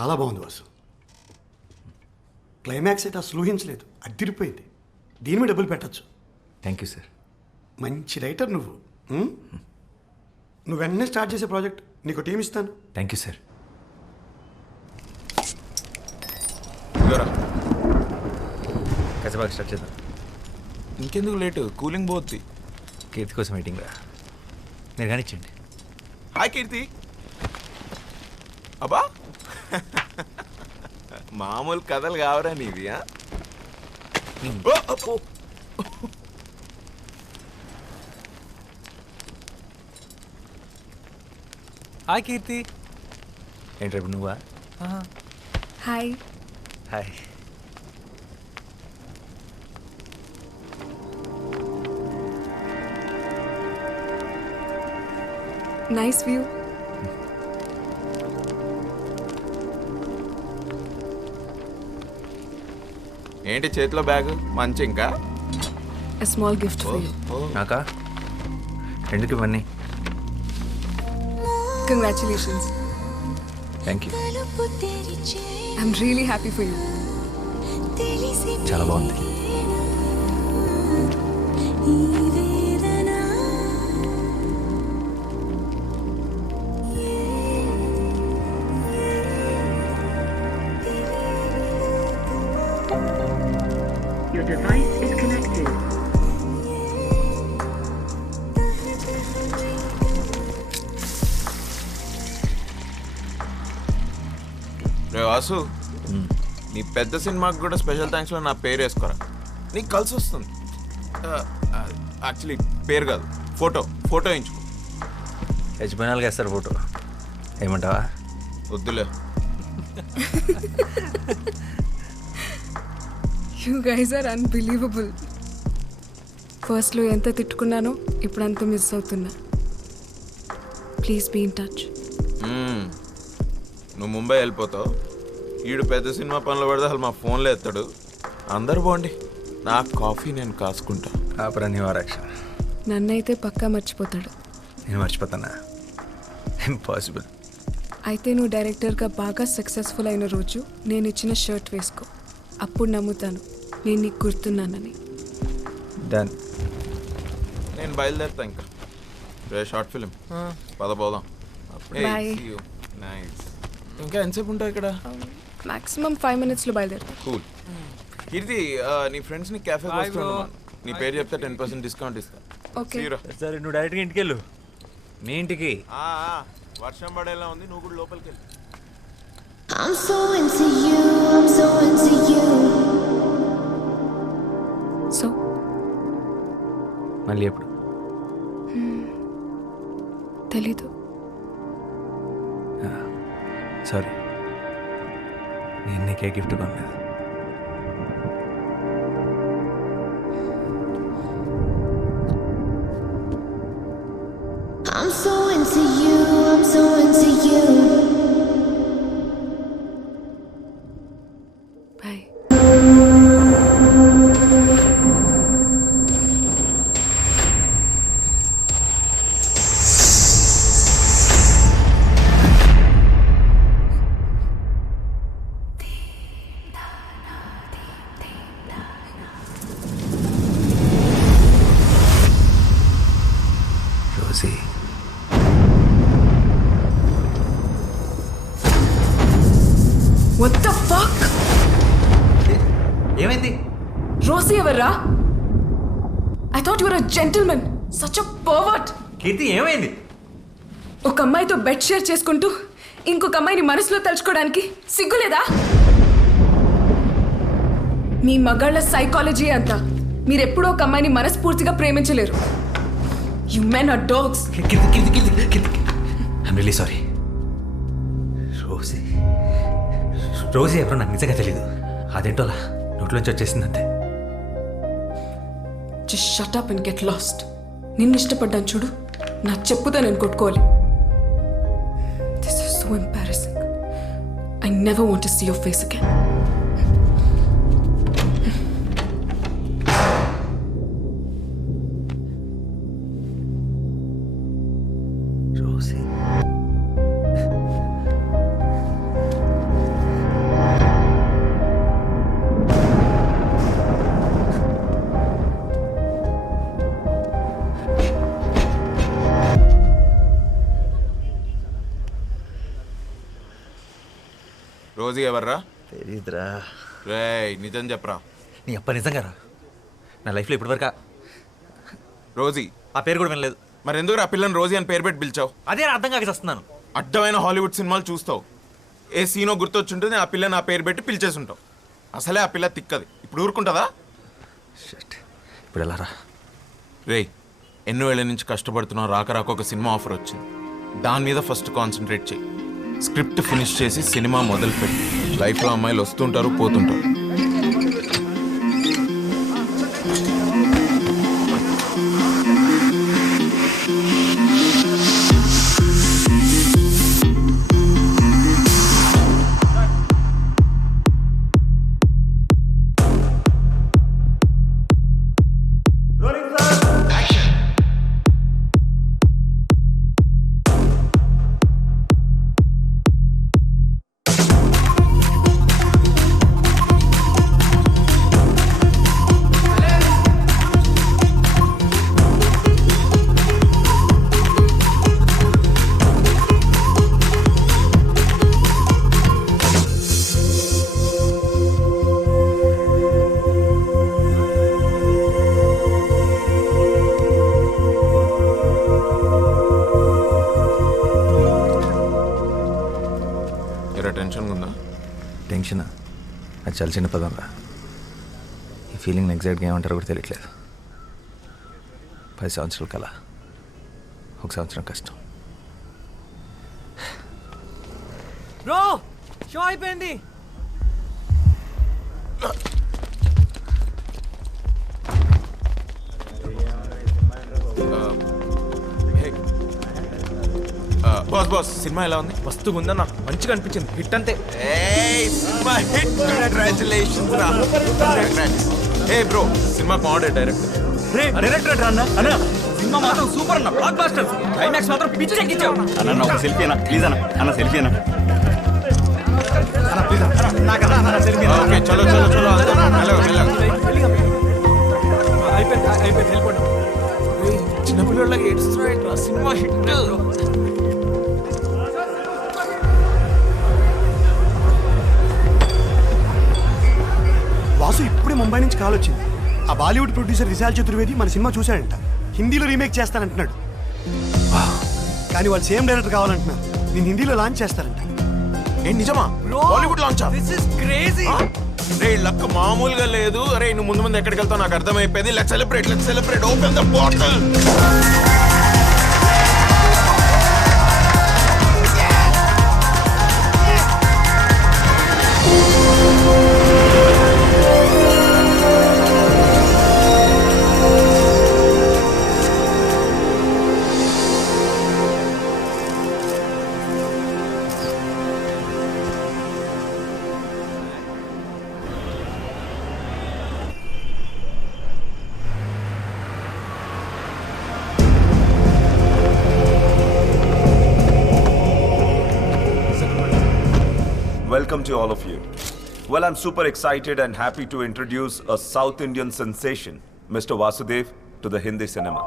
చాలా బాగుంది వాసు. క్లైమాక్స్ అయితే అసలు ఊహించలేదు, అదిరిపోయింది. దీని మీద డబ్బులు పెట్టచ్చు. Thank you sir. మంచి రైటర్ నువ్వు. నువ్వు వెంటనే స్టార్ట్ చేసే ప్రాజెక్ట్, నీకు టీం ఇస్తాను. Thank you sir. కసబాగా స్టార్ట్ చేద్దాం. ఇంకెందుకు లేటు, కూలింగ్ పోద్ది. కీర్తి కోసం వెయిటింగ్ రా, మీరు కానిచ్చండి. హాయ్ కీర్తి. అబ్బా మామూలు కథలు కావరా నీవి? హాయ్ కీర్తి. ఏంటి రేపు నువ్వా? హాయ్. హాయ్. Nice view. ఏంటి చేతిలో బ్యాగ్? మంచి ఇంకా A small gift for you. నాకా? ఎందుకు ఇవన్నీ? Congratulations. Thank you. I'm really happy for you. చాలా బాగుంది. Your device is connected. రే వాసు, నీ పెద్ద సినిమాకి కూడా స్పెషల్ థ్యాంక్స్లో నా పేరు వేసుకోరా, నీకు కలిసి వస్తుంది. యాక్చువల్లీ పేరు కాదు, ఫోటో వేయించుకో. యజమానాలుగా వేస్తారు ఫోటో, ఏమంటావా? వద్దులే. You guys are unbelievable. ఫస్ట్లో ఎంత తిట్టుకున్నానో ఇప్పుడు అంత మిస్ అవుతున్నా. Please be in touch. నువ్వు ముంబై వెళ్ళిపోతావు, ఈడు పెద్ద సినిమా పనులు పడితే అసలు మా ఫోన్లో ఎత్తాడు. అందరు బాగుండి, నా కాఫీ నేను కాసుకుంటా. ఆపరాక్ష. నన్నైతే పక్కా మర్చిపోతాడు. నేను మర్చిపోతానా? ఇంపాసిబుల్. అయితే నువ్వు డైరెక్టర్గా బాగా సక్సెస్ఫుల్ అయిన రోజు నేను ఇచ్చిన షర్ట్ వేసుకో, అప్పుడు నమ్ముతాను నేను నీకు గుర్తున్నానని. డన్. నేను బయలుదేరుతా ఇంకా. రే షార్ట్ ఫిలిం పద పోదాం. Bye. నైస్. ఇంకా ఎంతసేపు ఉంటావు ఇక్కడ? మాక్సిమం 5 minutesలో బయలుదేరుతా. కూల్. కీర్తి, నీ ఫ్రెండ్స్ని క్యాఫేకి వస్తున్నాను. నీ పేరు చెప్తే 10% డిస్కౌంట్ ఇస్తా. ఓకే. సరే, నువ్వు డైరెక్ట్గా ఇంటికి వెళ్ళు. మీ ఇంటికి వర్షం పడేలా ఉంది, నువ్వు కూడా లోపలికి వెళ్ళు. I'm so into you, I'm so into you. So మళ్ళీ ఎప్పుడు? తెలీదు. సారీ, నేను నీకే గిఫ్ట్ కొనలేదు. I'm so into you, I'm so into you. Bye. Rosie, What the fuck? ఏమైంది? రోసీ ఎవర్రా? I thought you were a gentleman. Such a pervert. కీర్తి, ఏమైంది? ఒక అమ్మాయితో బెడ్ షేర్ చేసుకుంటూ ఇంకొక అమ్మాయిని మనసులో తలుచుకోవడానికి సిగ్గులేదా? మీ మగాళ్ళ సైకాలజీ అంతా. మీరెప్పుడూ ఒక అమ్మాయిని మనస్ఫూర్తిగా ప్రేమించలేరు. You men are dogs. Keerthi, I'm really sorry. Rosie ఎవరో నాకు నిజంగా తెలీదు. అదేంటోలా నోట్లోంచి వచ్చేసింది అంతే. Just shut up and get lost. నిన్ను ఇష్టపడ్డాను చూడు, నా చెప్పుతో నేను కొట్టుకోవాలి. This is so embarrassing. I never want to see your face again. Rosie, Rosie ఎవర్రా? తెలీదురా. రేయ్ నిజం చెప్పరా. నీ అప్ప నిజంగా రా. నా లైఫ్లో ఇప్పటివరకు రోజీ ఆ పేరు కూడా వినలేదు. మరి ఎందుకు ఆ పిల్లని రోజీ అని పేరు పెట్టి పిలిచావు? అదే అర్థం కాక వస్తున్నాను. అడ్డమైన హాలీవుడ్ సినిమాలు చూస్తావు, ఏ సీనో గుర్తొచ్చుంటుంది, ఆ పిల్లని ఆ పేరు పెట్టి పిలిచేసి ఉంటావు. అసలే ఆ పిల్ల తిక్కది, ఇప్పుడు ఊరుకుంటుందా? ఇప్పుడు ఎలా రా? రేయ్ ఎన్నో ఏళ్ళ నుంచి కష్టపడుతున్నావు, రాక రాక ఒక సినిమా ఆఫర్ వచ్చింది. దాని మీద ఫస్ట్ కాన్సన్ట్రేట్ చేయి. స్క్రిప్ట్ ఫినిష్ చేసి సినిమా మొదలుపెట్టి. లైఫ్లో అమ్మాయిలు వస్తుంటారు, పోతుంటారు. టెన్షన్గా ఉందా? టెన్షన్ అది చాలా చిన్న పదం రా. ఈ ఫీలింగ్ ఎగ్జాక్ట్గా ఏమంటారో కూడా తెలియట్లేదు. 10 సంవత్సరాల కల, 1 సంవత్సరం కష్టం. బ్రో షో అయిపోయింది. బాస్ సినిమా ఎలా ఉంది? మస్తుగా ఉందన్న, మంచిగా అనిపించింది. హిట్ అంతే. Cinema hit. కంగ్రాచులేషన్స్ రా. బ్రో సినిమా బాగుండే డైరెక్టర్. డైరెక్టర్ అన్న అన్న సినిమా మాత్రం సూపర్ అన్న, బ్లాక్ బస్టర్. క్లైమాక్స్ మాత్రం పిచ్చెక్కించావు అన్న. ఒక సెల్ఫీ అన్న ప్లీజ్ అన్న సెల్ఫీ అన్న. ఓకే చలో చలో చలో చిన్నపిల్లలాగా ఏడుస్తున్నాడు. Cinema hit. వాసు ఇప్పుడే ముంబై నుంచి కాల్ వచ్చింది. ఆ బాలీవుడ్ ప్రొడ్యూసర్ విశాల్ చతుర్వేది మన సినిమా చూశాడంట. హిందీలో రీమేక్ చేస్తానంటున్నాడు. కానీ వాళ్ళు సేమ్ డైరెక్టర్ కావాలంటున్నారు. నేను హిందీలో లాంచ్ చేస్తారంట. ఏం నిజమా? Bollywood launch? This is crazy. Ray luck మామూలుగా లేదు. అరే నువ్వు ముందు ముందు ఎక్కడికి వెళ్తావు నాకు అర్థమైపోయింది. Let's celebrate open the bottle. Welcome to all of you. Well, I'm super excited and happy to introduce a South Indian sensation, Mr. Vasudev, to the Hindi cinema.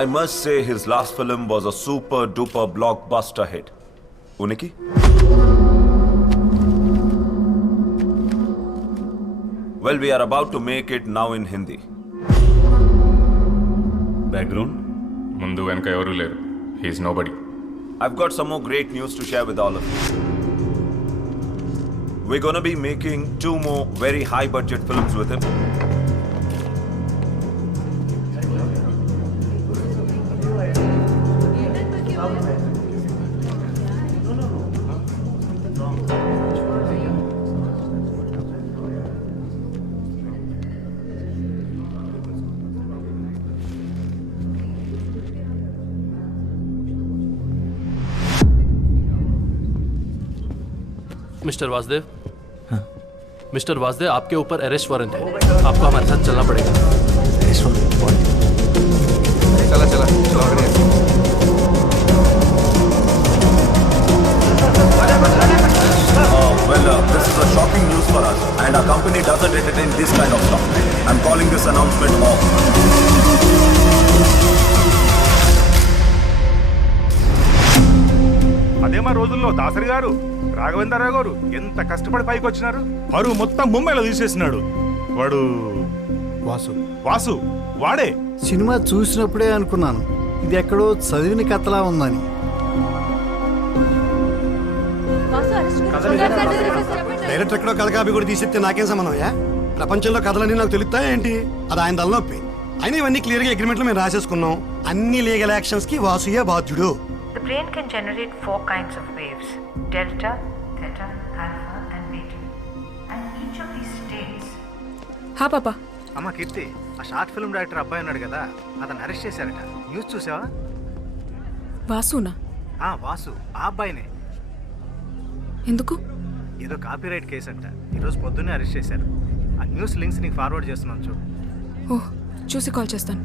I must say his last film was a super duper blockbuster hit. Uniki? Well, we are about to make it now in Hindi. Background? ముందు వెనక ఎవరూ లేరు. He is nobody. I've got some more great news to share with all of you. We're gonna be making 2 more very high budget films with him. Mister Vasudev, mister Vasudev, आपके ऊपर arrest warrant है. आपको हमारे साथ चलना पड़ेगा. चला चला चला Well, this is a shocking news for us, and our company doesn't entertain this kind of stuff. I'm calling this announcement off. అదే మా రోజుల్లో దాసరి గారు రాఘవేంద్రరావు గారు ఎంత కష్టపడి పైకి వచ్చినారు. పరువు మొత్తం ముంబైలో తీసేసినాడు వాడు. వాసు వాడే. సినిమా చూసినప్పుడే అనుకున్నాను ఇది ఎక్కడో చదివిన కథలా ఉందని. డైరెక్టర్ ఎక్కడో కథ కాపీ కూడా తీసిస్తే నాకేం సంబంధమయ్యా? ప్రపంచంలో కథలన్నీ నాకు తెలుస్తాయా ఏంటి? అది ఆయన తలనొప్పి. అయినా ఇవన్నీ క్లియర్గా అగ్రిమెంట్లో మేము రాసేసుకున్నాం. అన్ని లీగల్ యాక్షన్స్ కి వాసుయే బాధ్యుడు. The brain can generate 4 kinds of waves: delta, theta, alpha and beta. And each of these states. హా పాపా. అమ్మ కీర్తి, ఆ షార్ట్ ఫిల్మ్ డైరెక్టర్ అబ్బాయి ఉన్నాడు కదా, అతను అరెస్ట్ చేశారట. న్యూస్ చూసావా? వాసునా? వాసు ఆ అబ్బాయినే. ఎందుకు? ఏదో కాపీరైట్ కేసు అంట. ఈరోజు పొద్దున్నే అరెస్ట్ చేశారు. ఆ న్యూస్ లింక్స్ నీకు ఫార్వర్డ్ చేస్తున్నాను చూడు. ఓహ్, చూసి కాల్ చేస్తాను.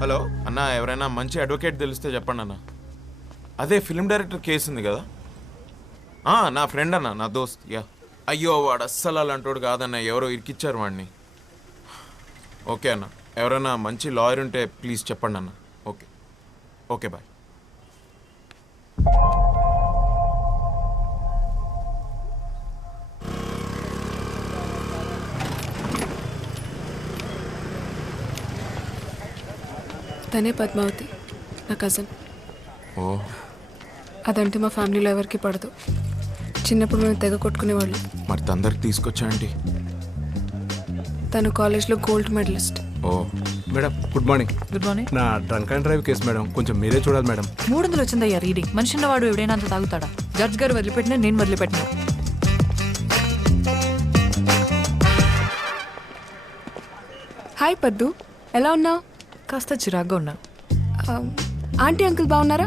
హలో అన్న, ఎవరైనా మంచి అడ్వకేట్ తెలిస్తే చెప్పండి అన్న. అదే ఫిల్మ్ డైరెక్టర్ కేసు ఉంది కదా, నా ఫ్రెండ్ అన్న, నా దోస్త్. యా. అయ్యో వాడు అస్సలు అలాంటోడు కాదన్న, ఎవరో ఇరికిచ్చారు వాడిని. ఓకే అన్న, ఎవరైనా మంచి లాయర్ ఉంటే ప్లీజ్ చెప్పండి అన్న. Okay okay bye. తనే పద్మావతి, నా కజిన్. ఓ, అదంటే మా ఫ్యామిలీలో ఎవరికి పడదు. చిన్నప్పుడు మేము తెగ కొట్టుకునేవాళ్ళు. మరి తొందరకి తీసుకొచ్చాయండి. తను కాలేజ్లో gold medalist. Oh madam, good morning. Good morning. నా drunk and drive case madam, కొంచెం మీరే చూడాలి మేడం. 300 వచ్చిందయ్యా రీడింగ్. మనిషి ఉన్నవాడు ఎవడైనా అంత తాగుతాడా? జడ్జ్ గారు వదిలిపెట్టినా నేను వదిలిపెట్టినా. హాయ్ పద్దు, ఎలా ఉన్నావు? కాస్త చిరాగ్గా ఉన్నా. ఆంటీ అంకుల్ బాగున్నారా?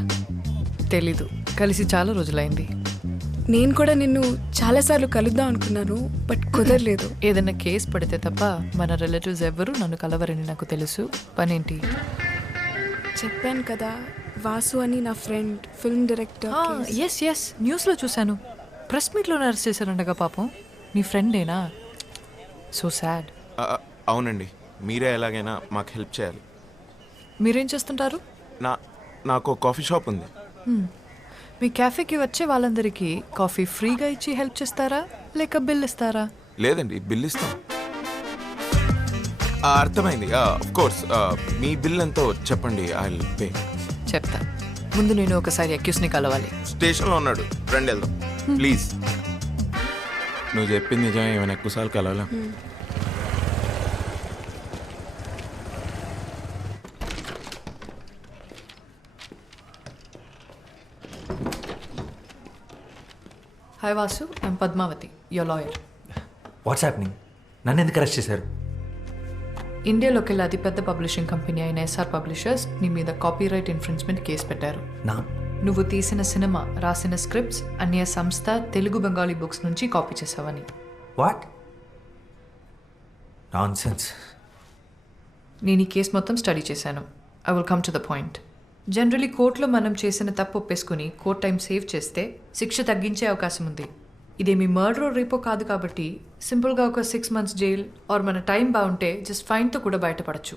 తెలీదు, కలిసి చాలా రోజులైంది. నేను కూడా నిన్ను చాలాసార్లు కలుద్దాం అనుకున్నాను, బట్ కుదరలేదు. ఏదైనా కేసు పడితే తప్ప మన రిలేటివ్స్ ఎవ్వరూ నన్ను కలవరని నాకు తెలుసు. పనేంటి? చెప్పాను కదా, వాసు అని నా ఫ్రెండ్, ఫిల్మ్ డైరెక్టర్. ఎస్ న్యూస్లో చూశాను. ప్రెస్ మీట్లోనే అరెస్ట్ చేశారండగా. పాపం మీ ఫ్రెండేనా? So sad. అవునండి, మీరే ఎలాగైనా మాకు హెల్ప్ చేయాలి. మీరేం చేస్తుంటారు? నాకు కాఫీ షాప్ ఉంది. మీ క్యాఫేకి వచ్చే వాళ్ళందరికీ కాఫీ ఫ్రీగా ఇచ్చి హెల్ప్ చేస్తారా, లేక బిల్ ఇస్తారా? లేదండి, బిల్ ఇస్తాం. అర్థమైంది. Of course. మీ బిల్ ఎంతో చెప్పండి, ఐ విల్ పే. చెప్తా. ముందు నేను ఒకసారి అక్యూస్ని కలవాలి. స్టేషన్లో ఉన్నాడు, రండి వెళ్దాం ప్లీజ్. నువ్వు చెప్పింది నిజమే, ఏమైనా ఎక్కువసార్లు కలవాలా? Hi Vasu, I'm Padmavathi, your lawyer. What's happening? నన్ను ఎందుకు అరెస్ట్ చేశారు? ఇండియాలోకెళ్ళి అతిపెద్ద పబ్లిషింగ్ కంపెనీ అయిన ఎస్ఆర్ పబ్లిషర్స్ నీ మీద కాపీరైట్ ఇన్ఫ్రిన్స్మెంట్ కేసు పెట్టారు. నువ్వు తీసిన సినిమా, రాసిన స్క్రిప్ట్స్ అన్య సంస్థ తెలుగు బెంగాలీ బుక్స్ నుంచి కాపీ చేసావని. What nonsense. నేను ఈ కేసు మొత్తం స్టడీ చేశాను. I will come to the point. Generally కోర్టులో మనం చేసిన తప్పు ఒప్పేసుకుని కోర్ట్ టైం సేవ్ చేస్తే శిక్ష తగ్గించే అవకాశం ఉంది. ఇదేమి మర్డర్ రేపో కాదు కాబట్టి సింపుల్గా ఒక 6 months జైల్ ఆర్ మన టైం బాగుంటే జస్ట్ ఫైన్తో కూడా బయటపడచ్చు.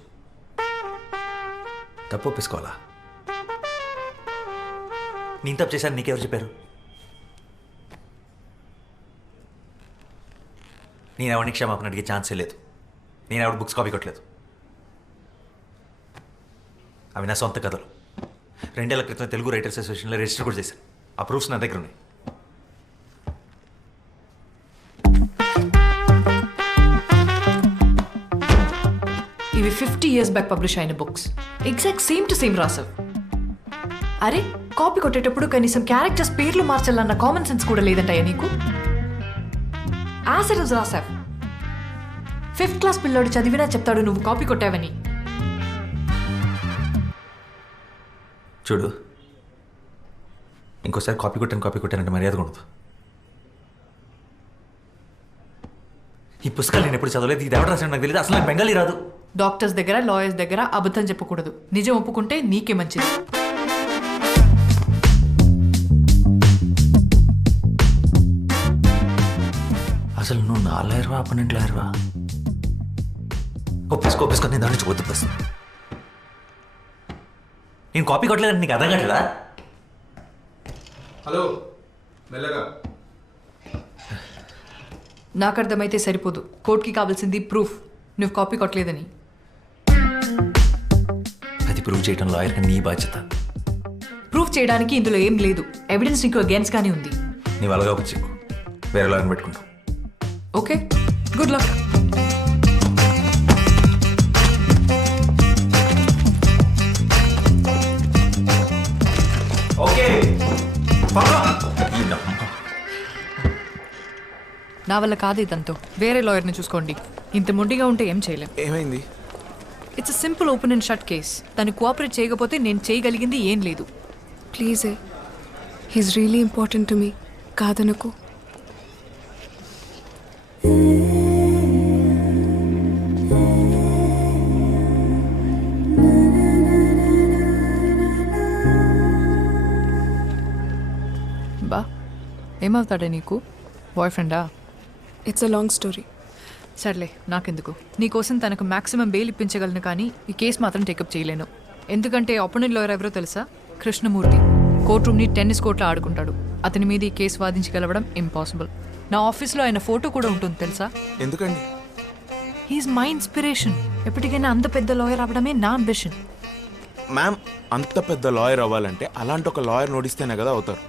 తప్పు ఒప్పేసుకోవాలా? నేను తప్పు చేశాను, నీకెవరు చెప్పారు? నేను ఎవరిని క్షమాపణ అడిగే ఛాన్సే లేదు. నేను ఎవరి బుక్స్ కాపీ కొట్టలేదు. అవి నా సొంత కథలు. 2 ఏళ్ల క్రితం తెలుగు రైటర్స్ అసోసియేషన్లో రిజిస్టర్ కూడా చేశాను. ఆ ప్రూఫ్స్ నా దగ్గర ఉన్నాయి. ఇవి 50 years బ్యాక్ పబ్లిష్ అయిన books. Exact same to same రాసావు. అరే, కాపీ కొట్టేటప్పుడు కనీసం క్యారెక్టర్స్ పేర్లు మార్చాలన్న కామన్ సెన్స్ కూడా లేదంటాయా నీకు? యాజ్ ఇట్ ఇస్ రాసావు. 5th క్లాస్ పిల్లోడు చదివినా చెప్తాడు నువ్వు కాపీ కొట్టావని. చూడు, ఇంకోసారి కాపీ కొట్టానంటే మర్యాద ఉండదు. ఈ పుస్తకాలు నేను ఎప్పుడు చదవలేదు. ఇది ఎవరు రాసాడు నాకు తెలియదు. అసలు నాకు బెంగాలీ రాదు. డాక్టర్స్ దగ్గర, లాయర్స్ దగ్గర అబద్ధం చెప్పకూడదు. నిజం ఒప్పుకుంటే నీకే మంచిది. అసలు నువ్వు నా లాయర్వా, అపనెంట్ లాయర్వా? ఒప్పేసుకో నేను దాని నుంచి వద్దు. నేను కాపీ కొట్టలేదంటే నీకు అర్థం కావట్లేదా? హలో, మెల్లగా. నాకు అర్థమైతే సరిపోదు. కోర్టుకి కావాల్సింది ప్రూఫ్ నువ్వు కాపీ కొట్టలేదని. అది ప్రూవ్ చేయడం లాయర్గా నీ బాధ్యత. ప్రూఫ్ చేయడానికి ఇందులో ఏం లేదు. ఎవిడెన్స్ నీకు అగేన్స్ట్ గానే ఉంది. నీ వాళ్ళగా ఒక చిక్కు వేరే లాయర్ని పెట్టుకుంటావు. Okay, good luck. ఓకే, నా వల్ల కాదు ఇదంతా. వేరే లాయర్ని చూసుకోండి. ఇంత మొండిగా ఉంటే ఏం చేయలేం. ఏమైంది? It's simple open and shut case. తను కోఆపరేట్ చేయకపోతే నేను చేయగలిగింది ఏం లేదు. Please, he's really important to me. కాదనకు. బా, ఏమవుతాడే నీకు? బాయ్ ఫ్రెండా? It's a long story. సర్లే, నాకెందుకు. నీకోసం తనకు మ్యాక్సిమం బెయిల్ ఇప్పించగలను, కానీ ఈ కేసు మాత్రం టేకప్ చేయలేను. ఎందుకంటే అపోనెంట్ లాయర్ ఎవరో తెలుసా? కృష్ణమూర్తి. కోర్ట్ రూమ్ని టెన్నిస్ కోర్ట్లో ఆడుకుంటాడు. అతని మీద ఈ కేసు వాదించగలవడం ఇంపాసిబుల్. నా ఆఫీస్లో ఆయన ఫోటో కూడా ఉంటుంది తెలుసా? ఎందుకండి? He's my inspiration. ఎప్పటికైనా అంత పెద్ద లాయర్ అవ్వడమే నా అంబిషన్. మ్యామ్, అంత పెద్ద లాయర్ అవ్వాలంటే అలాంటి ఒక లాయర్ నోడిస్తేనే కదా అవుతారు.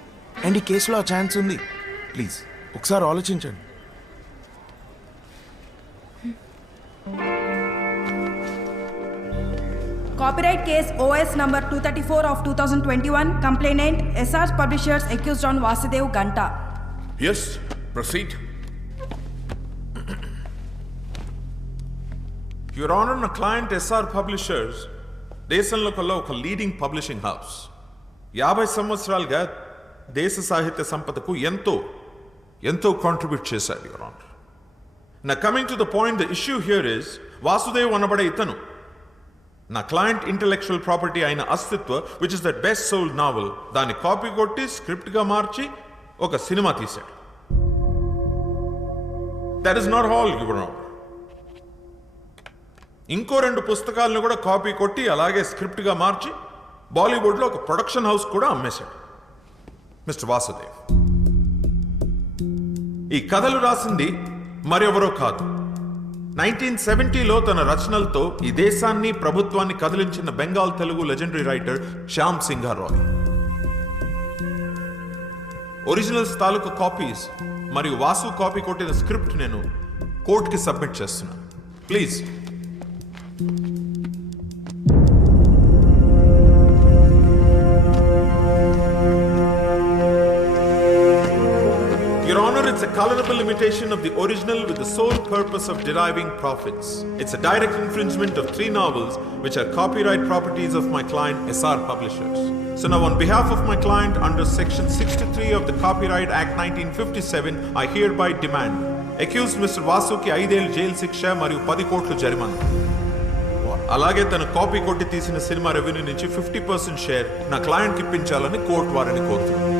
అండ్ ఈ కేసులో ఆ ఛాన్స్ ఉంది. ప్లీజ్ ఒకసారి ఆలోచించండి. Copyright case OS number 234 of 2021. Complainant SR Publishers accused on Vasudev Ganta. Yes, proceed. Your Honor, నా client SR Publishers దేశంలో కల్లా ఒక లీడింగ్ పబ్లిషింగ్ హౌస్. 50 సంవత్సరాలుగా దేశ సాహిత్య సంపదకు ఎంతో కాంట్రిబ్యూట్ చేశారు, యువర్ ఆనర్. నా coming to the point, the issue here is Vasudev అనబడే ఇతను నా క్లయింట్ ఇంటెలెక్చువల్ ప్రాపర్టీ అయిన Astitva, which is the best sold novel, దాన్ని కాపీ కొట్టి స్క్రిప్ట్గా మార్చి ఒక సినిమా తీశాడు. That is not all, your honour. ఇంకో 2 పుస్తకాలను కూడా కాపీ కొట్టి అలాగే స్క్రిప్ట్గా మార్చి బాలీవుడ్లో ఒక ప్రొడక్షన్ హౌస్ కూడా అమ్మేశాడు మిస్టర్ వాసుదేవ్. ఈ కథలు రాసింది మరెవరో కాదు, 1970లో తన రచనలతో ఈ దేశాన్ని, ప్రభుత్వాన్ని కదిలించిన Bengal Telugu legendary writer Shyam Simharoy. Originals తాలూకు కాపీస్ మరియు వాసు కాపీ కొట్టిన స్క్రిప్ట్ నేను కోర్టుకి సబ్మిట్ చేస్తున్నాను. Please. Your Honor, it's a colorable imitation of the original with the sole purpose of deriving profits. It's a direct infringement of 3 novels which are copyright properties of my client SR Publishers. So now on behalf of my client under section 63 of the Copyright Act 1957, I hereby demand accused Mr. Vasuki 5 ఏళ్ల jail శిక్ష మరియు 10 కోట్ల జరిమానా. అలాగే తన copy కొట్టి తీసిన cinema revenue నుంచి 50% షేర్ నా క్లయింట్కి ఇప్పించాలని కోర్టు వారిని కోరుతున్నాను.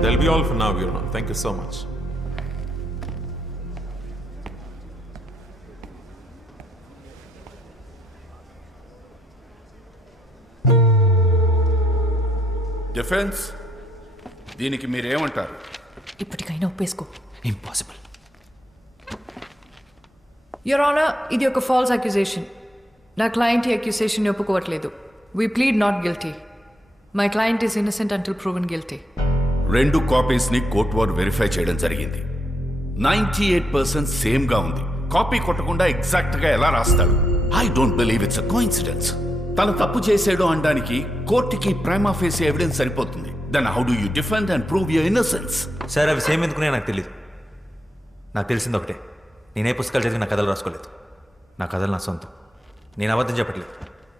That'll be all for now, Your Honor. Thank you so much. Defence, దీనికి మీరేమంటారు? ఇప్పటికైనా ఒప్పేసుకో. ఇంపాసిబుల్. యువర్ ఆనర్, ఇది ఒక ఫాల్స్ అక్యుజేషన్. నా క్లయింట్ ఈ అక్యుజేషన్ ఒప్పుకోవట్లేదు. We plead not guilty. My client is innocent until proven guilty. 2 కాపీస్ని కోర్టు వారు వెరిఫై చేయడం జరిగింది. 98% సేమ్గా ఉంది. కాపీ కొట్టకుండా ఎగ్జాక్ట్గా ఎలా రాస్తాడు? I don't believe it's a coincidence. తను తప్పు చేసాడు అనడానికి కోర్టుకి ప్రైమా ఫేసి ఎవిడెన్స్ సరిపోతుంది. Then how do you defend and prove your innocence? Sir, అవి సేమ్ ఎందుకునే నాకు తెలియదు. నాకు తెలిసింది ఒకటే, నేనే పుస్తకాలు చదివి నా కథలు రాసుకోలేదు. నా కథలు నా సొంతం. నేను అబద్ధం చెప్పట్లేదు.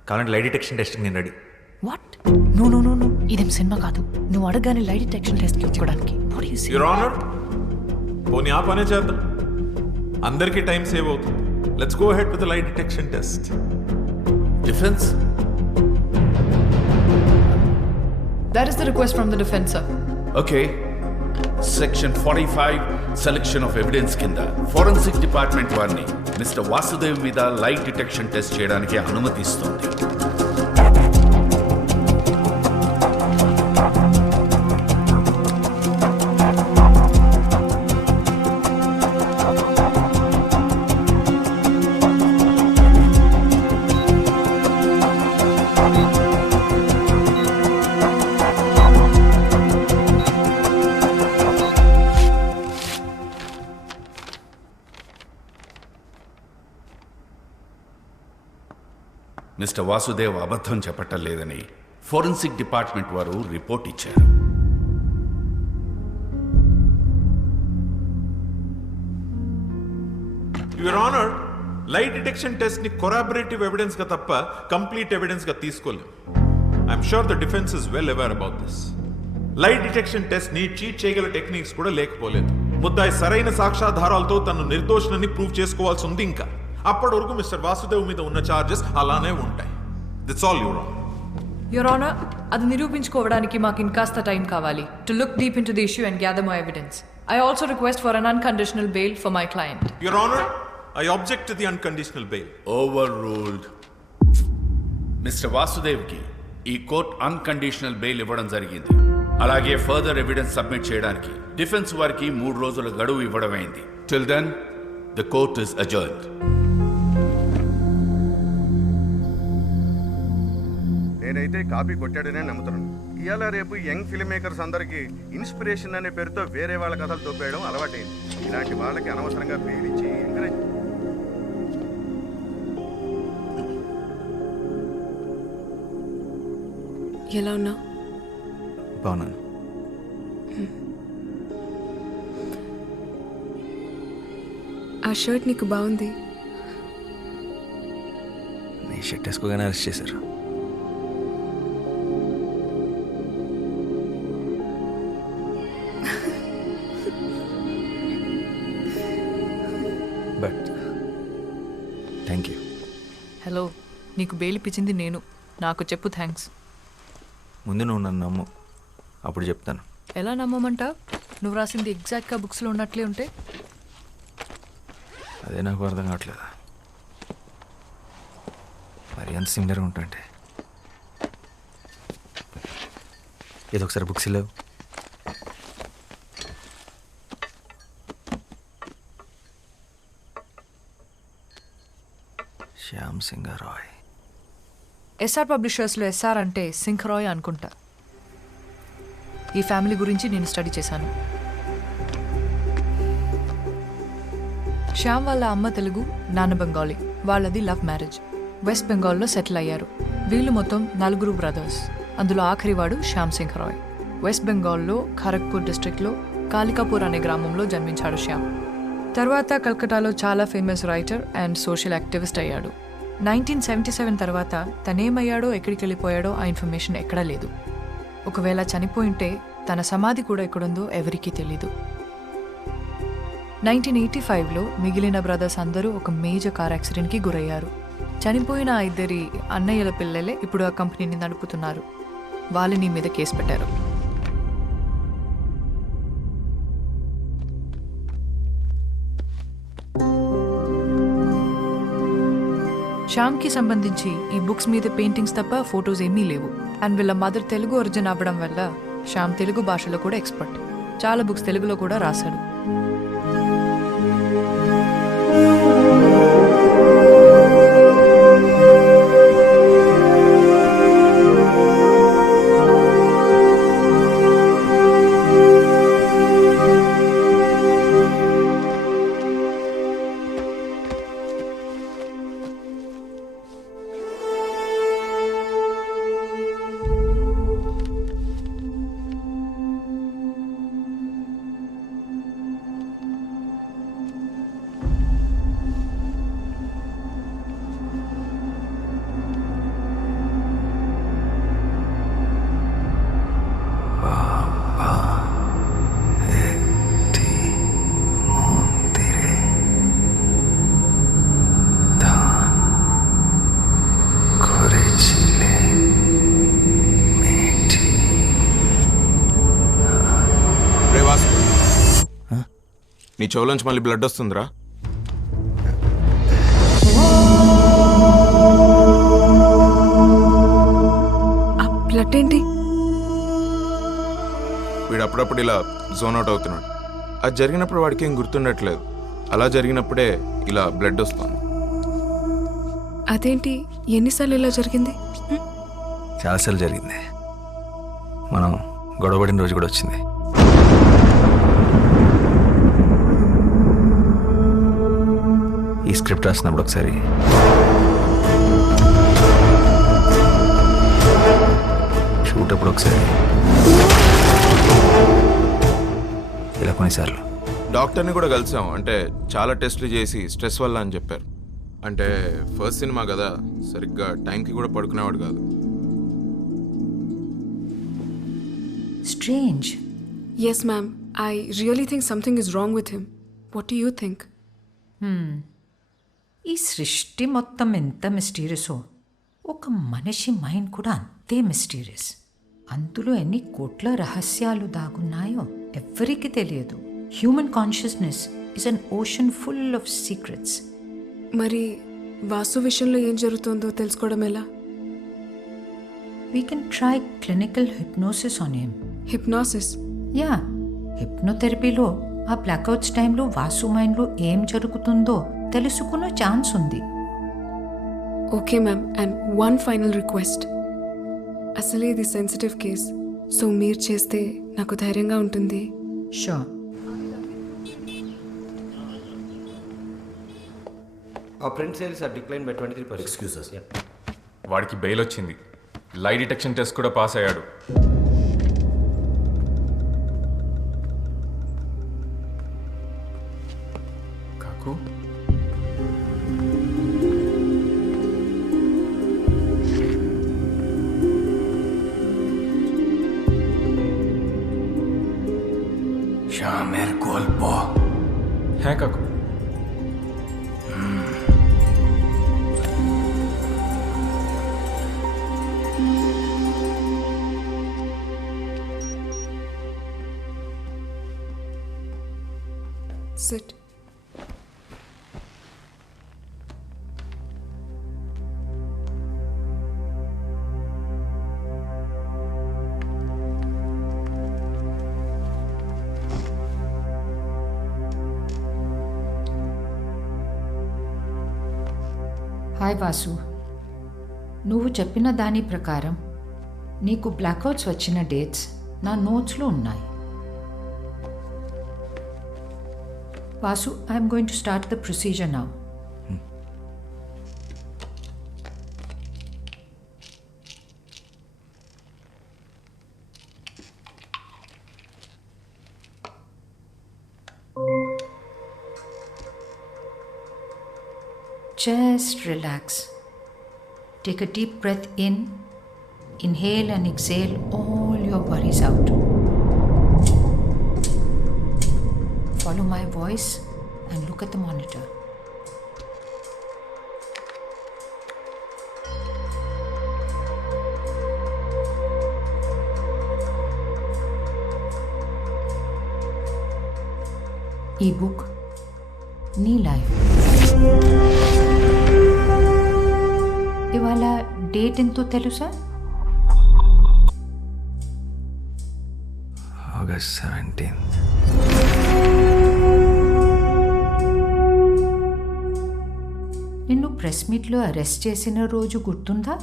కావాలంటే లై డిటెక్షన్ టెస్ట్కి నేను ready. What? No no no no, ఇదేం సినిమా కాదు. నువ్వు అడగానే లై డిటెక్షన్ టెస్ట్కి ఒప్పుకోవడానికి. యువర్ ఆనర్, పోనీ ఆ పనే చేద్దాం, అందరికీ టైం సేవ్ అవుతుంది. Let's go ahead with the లై detection test. Defence? That is the request from the defense, sir. Okay. Section 45 selection of evidence కింద ఫోరెన్సిక్ డిపార్ట్మెంట్ వారిని మిస్టర్ వాసుదేవ్ మీద లైట్ డిటెక్షన్ టెస్ట్ చేయడానికి అనుమతిస్తుంది. మిస్టర్ వాసుదేవ్ అబద్ధం చెప్పటం లేదని ఫోరెన్సిక్ డిపార్ట్మెంట్ వారు రిపోర్ట్ ఇచ్చారు. Your honour, lie detection test ని కొరాబరేటివ్ ఎవిడెన్స్ గా తప్ప కంప్లీట్ ఎవిడెన్స్ గా తీసుకోలేం. I'm sure the defence is well aware about this. Lie detection test ని చీట్ చేయగల టెక్నిక్స్ కూడా లేకపోలేదు. ముద్దాయి సరైన సాక్ష్యాధారాలతో తను నిర్దోషులని ప్రూవ్ చేసుకోవాల్సి ఉంది. ఇంకా అప్పటి వరకు మిస్టర్ వాసుదేవ్ మీద ఉన్న చార్జెస్ అలానే ఉంటాయి. That's all your honour. Your honour, అది నిరూపించుకోవడానికి మాకు ఇంకాస్త టైం కావాలి. To look deep into the issue and gather my evidence. I also request for an unconditional bail for my client. Your honour, I object to the unconditional bail. Overruled. Mister వాసుదేవ్కి ఈ court unconditional bail ఇవ్వడం జరిగింది. అలాగే further evidence submit చేయడానికి defence వారికి 3 రోజుల గడువు ఇవ్వడమైంది. Till then the court is అజర్న్డ్. నేనైతే కాపీ కొట్టాడనే నమ్ముతున్నాను. ఇవాళ రేపు యంగ్ ఫిల్మ్ మేకర్స్ అందరికీ ఇన్స్పిరేషన్ అనే పేరుతో వేరే వాళ్ళ కథలు తోపేయడం అలవాటైంది. ఇలాంటి వాళ్ళకి అనవసరంగా పేరిచ్చి ఎంకరేజ్. ఎలా ఉన్నావు? బాగున్నాను. ఆ షర్ట్ నీకు బాగుంది. నీ షర్ట్ వేసుకోగానే అరెస్ట్ చేశారు. But thank you. హలో, నీకు బెయిల్ ఇప్పించింది నేను. నాకు చెప్పు థ్యాంక్స్. ముందు నువ్వు నన్ను నమ్ము, అప్పుడు చెప్తాను. ఎలా నమ్మమంటా? నువ్వు రాసింది ఎగ్జాక్ట్గా బుక్స్లో ఉన్నట్లే ఉంటే? అదే నాకు అర్థం కావట్లేదు. మరి ఎంత సిమిలర్గా ఉంటాంటే. ఏదో ఒకసారి బుక్స్ లేవు. శ్యామ్ సింగ్ రాయ్. ఎస్ఆర్ పబ్లిషర్స్లో ఎస్ఆర్ అంటే సింహరాయ్ అనుకుంటా. ఈ ఫ్యామిలీ గురించి నేను స్టడీ చేశాను. శ్యామ్ వాళ్ళ అమ్మ తెలుగు, నాన్న బెంగాలీ. వాళ్ళది లవ్ మ్యారేజ్. వెస్ట్ బెంగాల్లో సెటిల్ అయ్యారు. వీళ్ళు మొత్తం 4 బ్రదర్స్. అందులో ఆఖరివాడు శ్యామ్ సింగ్ రాయ్. వెస్ట్ బెంగాల్లో ఖరగ్పూర్ డిస్ట్రిక్ట్లో కాలికాపూర్ అనే గ్రామంలో జన్మించాడు శ్యామ్. తర్వాత కల్కటాలో చాలా famous writer and social activist అయ్యాడు. 1977 తర్వాత తనేమయ్యాడో ఎక్కడికి వెళ్ళిపోయాడో ఆ ఇన్ఫర్మేషన్ ఎక్కడా లేదు. ఒకవేళ చనిపోయింటే తన సమాధి కూడా ఎక్కడుందో ఎవరికీ తెలీదు. 1985లో మిగిలిన బ్రదర్స్ అందరూ ఒక మేజర్ కార్ యాక్సిడెంట్కి గురయ్యారు. చనిపోయిన 2 అన్నయ్యల పిల్లలే ఇప్పుడు ఆ కంపెనీని నడుపుతున్నారు. వాళ్ళని మీద కేసు పెట్టారు. శ్యామ్కి సంబంధించి ఈ బుక్స్ మీద పెయింటింగ్స్ తప్ప ఫొటోస్ ఏమీ లేవు. అండ్ వీళ్ళ మదర్ తెలుగు ఒరిజిన్ అవ్వడం వల్ల శ్యామ్ తెలుగు భాషలో కూడా ఎక్స్పర్ట్. చాలా బుక్స్ తెలుగులో కూడా రాశాడు. నీ చెవులోంచి మళ్ళీ బ్లడ్ వస్తుందిరా? ఆ బ్లడ్ ఏంటి? వీడు అప్పుడప్పుడు ఇలా జోన్ అవుట్ అవుతున్నాడు. అది జరిగినప్పుడు వాడికి ఏం గుర్తుండట్లేదు. అలా జరిగినప్పుడే ఇలా బ్లడ్ వస్తుంది. అదేంటి, ఎన్నిసార్లు ఇలా జరిగింది? చాలాసార్లు జరిగింది. మనం గొడవపడిన రోజు కూడా వచ్చింది. ఈ స్క్రిప్ట్ రాసినప్పుడు ఒకసారి షూట్ అప్పుడు ఒకసారి ఇలా కొన్నిసార్లు. డాక్టర్ని కూడా కలిసాం. అంటే చాలా టెస్టులు చేసి స్ట్రెస్ వల్ల అని చెప్పారు. అంటే ఫస్ట్ సినిమా కదా, సరిగ్గా టైంకి కూడా పడుకునేవాడు కాదు. Strange. Yes, ma'am. I really think something is wrong with him. What do you think? ఈ సృష్టి మొత్తం ఎంత మిస్టీరియసో ఒక మనిషి మైండ్ కూడా అంతే మిస్టీరియస్. అందులో ఎన్ని కోట్ల రహస్యాలు దాగున్నాయో ఎవ్వరికీ తెలియదు. Human consciousness is an ocean full of secrets. మరి వాసు విషయంలో ఏం జరుగుతుందో తెలుసుకోవడం ఎలా? We can try clinical hypnosis on him. Hypnosis? Yeah. హిప్నోథెరపీలో ఆ బ్లాక్అవుట్స్ టైంలో వాసు మైండ్లో ఏం జరుగుతుందో తెలుసుకునే ఛాన్స్ ఉంది. Okay ma'am, and one final request. అసలే ఇది సెన్సిటివ్ కేస్, సో మీరు చేస్తే నాకు ధైర్యంగా ఉంటుంది. Sure. Our print sales are declined by 23%. Excuse us. వాడికి బెయిల్ వచ్చింది. లై డిటెక్షన్ టెస్ట్ కూడా పాస్ అయ్యాడు. కాకు Shamer colpo. హే కాకు. Sit. హాయ్ వాసు, నువ్వు చెప్పిన దాని ప్రకారం నీకు బ్లాక్అవుట్స్ వచ్చిన డేట్స్ నా నోట్స్లో ఉన్నాయి. Vasu, I'm going to start the procedure now. Just relax. Take a deep breath in. Inhale and exhale all your worries out. Follow my voice and look at the monitor. E-book, నీ life. ఇవాళ date ఎంతో తెలుసా? August 17th. నిన్ను press మీట్లో arrest చేసిన రోజు గుర్తుందా?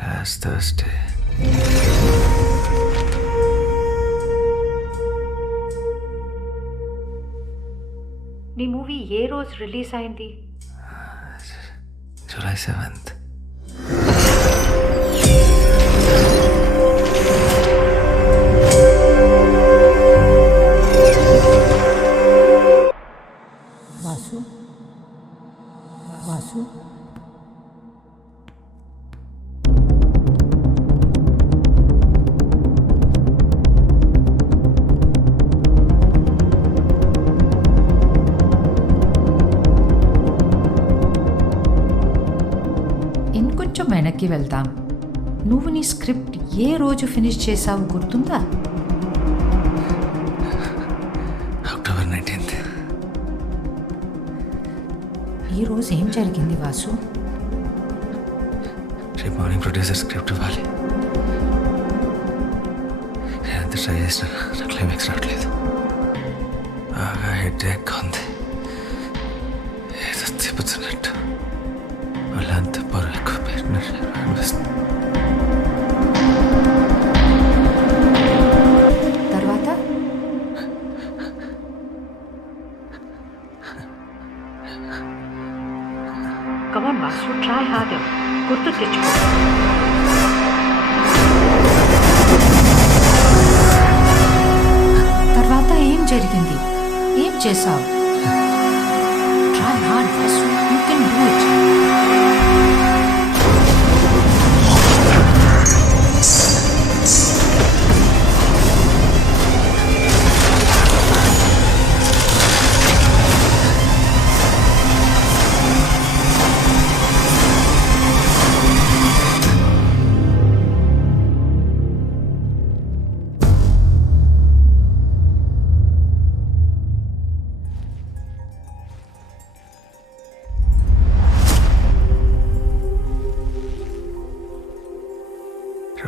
Last Thursday. నీ మూవీ ఏ రోజు రిలీజ్ అయింది? July 7th. వాసు, వాసు, ఇంకొంచెం వెనక్కి వెళ్దాం. నువ్వు నీ స్క్రిప్ట్ ఏ రోజు ఫినిష్ చేసావు గుర్తుందా? ఈరోజు ఏం జరిగింది వాసు? రేపు మార్నింగ్ ప్రొడ్యూసర్ స్క్రిప్ట్ ఇవ్వాలి. నేను ఎంత ట్రై చేసినా నా క్లైమాక్స్ రావట్లేదు. బాగా హెడేక్ ఉంది. ఏదో తిప్పుతున్నట్టు వాళ్ళంతా బరువు ఎక్కువ పెట్టినట్టు అనిపిస్తుంది. తర్వాత కమాన్ వాసు, ట్రై హార్డర్. గుర్తు తెచ్చుకో. తర్వాత ఏం జరిగింది? ఏం చేసావు? Try hard Vasu, you can do it.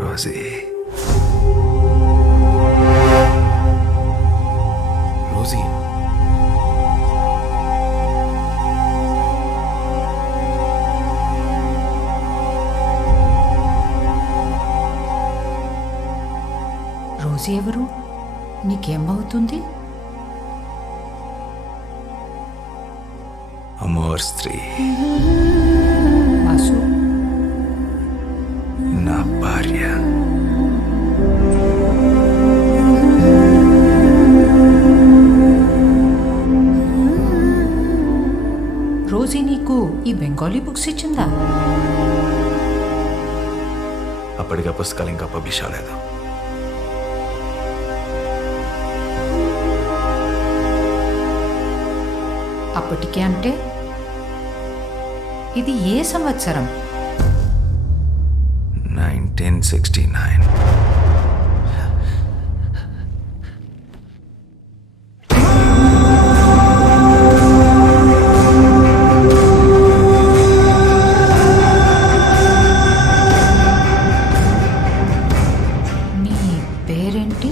Rosie, Rosie, Rosie ఎవరు? నీకేమవుతుంది? అమోర్ స్త్రీ, వాసు, నా భార్య. రోజీ నీకు ఈ బెంగాలీ బుక్స్ ఇచ్చిందా? అప్పటిగా పుస్తకాలు ఇంకా పబ్లిష్ అవ్వలేదు. అప్పటికే అంటే ఇది ఏ సంవత్సరం? 1969. నీ పేరేంటి?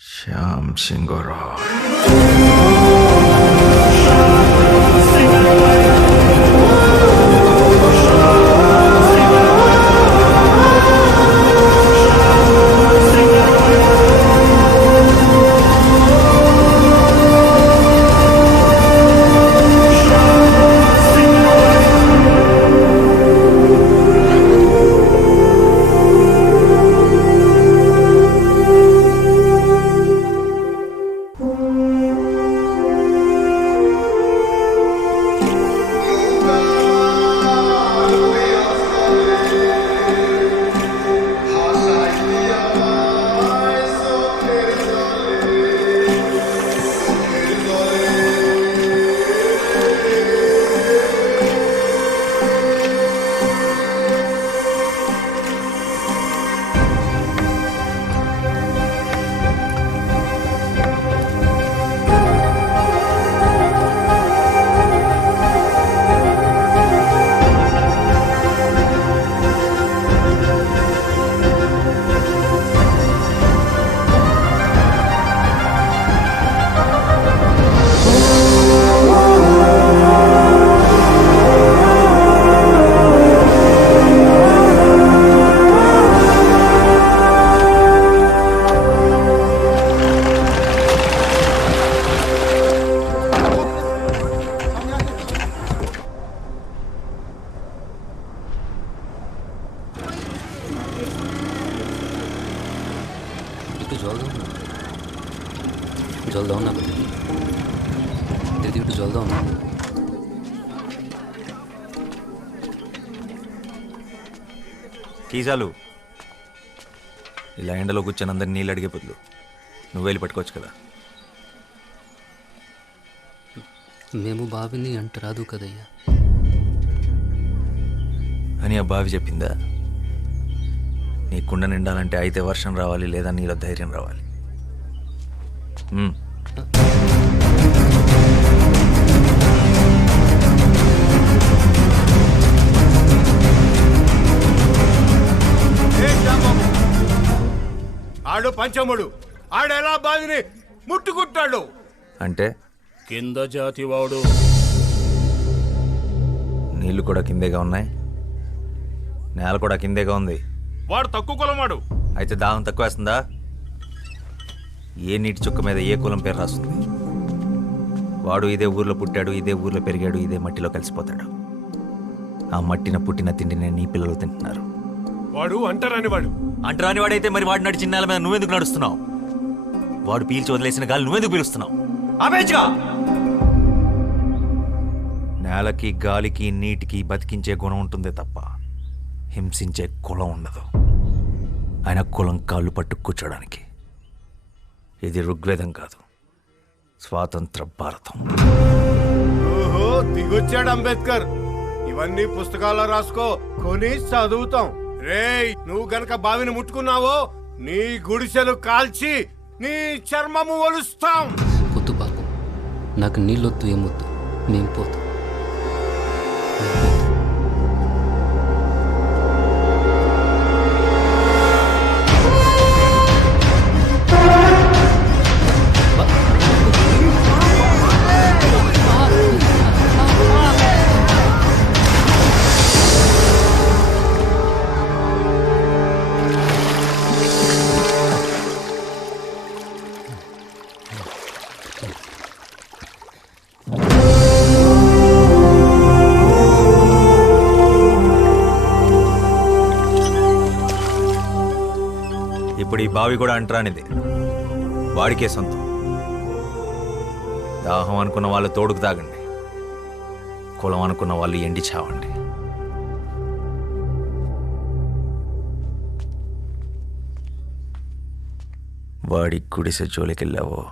శ్యామ్ సింగరాయ్. জল দাও না দিদি, একটু জল দাও না। కీజాలు ఇలా ఎండలో కూర్చొని అందరు నీళ్ళు అడిగే బదులు నువ్వు వెళ్ళి పట్టుకోవచ్చు కదా. మేము బావిని అంటరాదు కదయ్యా అని ఆ బావి చెప్పిందా? నీ కుండ నిండాలంటే అయితే వర్షం రావాలి, లేదా నీలో ధైర్యం రావాలి. ఆడు పంచముడు, ఆడెలా బావిని ముట్టుకుంటాడు అంటే కింద జాతి వాడు. నీళ్లు కూడా కిందేగా ఉన్నాయి, నేల కూడా కిందేగా ఉంది. వాడు తక్కువ కులం వాడు. అయితే దాహం తక్కువ వేస్తుందా? ఏ నీటి చుక్క మీద ఏ కులం పేరు రాస్తుంది? వాడు ఇదే ఊర్లో పుట్టాడు, ఇదే ఊర్లో పెరిగాడు, ఇదే మట్టిలో కలిసిపోతాడు. ఆ మట్టిన పుట్టిన తిండినే నీ పిల్లలు తింటున్నారు. వాడు అంటరాని వాడు. అంటరాని వాడైతే మరి వాడు నడిచిన నేల మీద నువ్వెందుకు నడుస్తున్నావు? వాడు పీల్చి వదిలేసిన గాలి నువ్వెందుకు పీలుస్తున్నావు? ఆపేచ్చుగా! నేలకి, గాలికి, నీటికి బతికించే గుణం ఉంటుందే తప్ప హింసించే కులం ఉండదు. ఆయన కులం కాళ్ళు పట్టు కూర్చోడానికి. ఇది ఋగ్వేదం కాదు, స్వాతంత్ర భారతం. ఓహో, దిగొచ్చాడు అంబేద్కర్. ఇవన్నీ పుస్తకాల్లో రాసుకో, కొని చదువుతాం. రేయ్, నువ్వు గనక బావిని ముట్టుకున్నావో నీ గుడిసెలు కాల్చి నీ చర్మము ఒలుస్తాం. పొద్దు బాబు, నాకు నీళ్ళొద్దు, ఏమొద్దు, మేము పోతాం. ఇప్పుడు ఈ బావి కూడా అంటరానిది, వాడికే సొంతం. దాహం అనుకున్న వాళ్ళు తోడుకు తాగండి, కులం అనుకున్న వాళ్ళు ఎండి చావండి. వాడి గుడిసె జోలికెళ్ళావో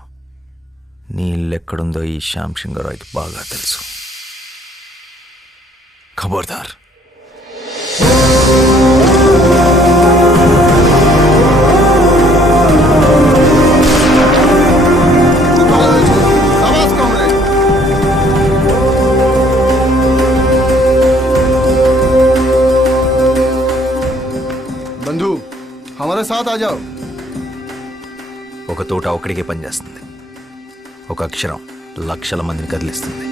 నీ ఇల్లెక్కడుందో ఈ శ్యామ్ సింగరాయ్కి బాగా తెలుసు. ఖబర్దార్. बंधु हमारे साथ आ जाओ. ఒక తోట ఒక్కడికే పనిచేస్తుంది, ఒక అక్షరం లక్షల మందిని కదిలిస్తుంది.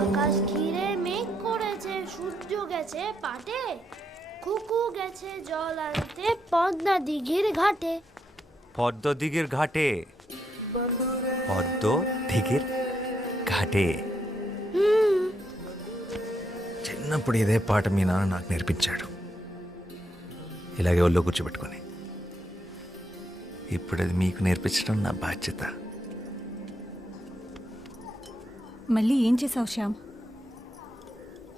আকাশ ঘিরে মেঘ করেছে, সূর্য গেছে পাটে, কুকু গেছে জল আনতে পদ্মা দিঘির ঘাটে। পদ্ম দিঘির ঘাটে, পদ্ম দিঘির ఘాటే. చిన్నప్పుడు ఇదే పాట మీ నాన్న నాకు నేర్పించాడు, ఇలాగే ఒళ్ళో కూర్చోబెట్టుకొని. ఇప్పుడు అది మీకు నేర్పించడం నా బాధ్యత. మళ్ళీ ఏం చేసావు శ్యామ్?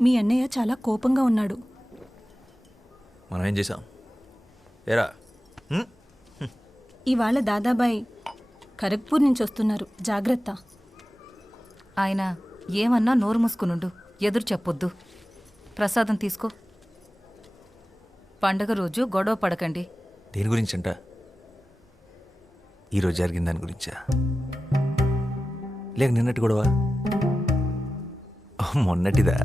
మీ అన్నయ్య చాలా కోపంగా ఉన్నాడు. మనం ఏం చేసాం? ఏరా, ఇవాళ దాదాబాయ్ ఖరగ్పూర్ నుంచి వస్తున్నారు, జాగ్రత్త. ఆయన ఏమన్నా నోరు మూసుకునుండు, ఎదురు చెప్పొద్దు. ప్రసాదం తీసుకో. పండగ రోజు గొడవ పడకండి. దేని గురించంట? ఈరోజు జరిగిన దాని గురించా, లేక నిన్నటి గొడవ? మొన్నటిదా?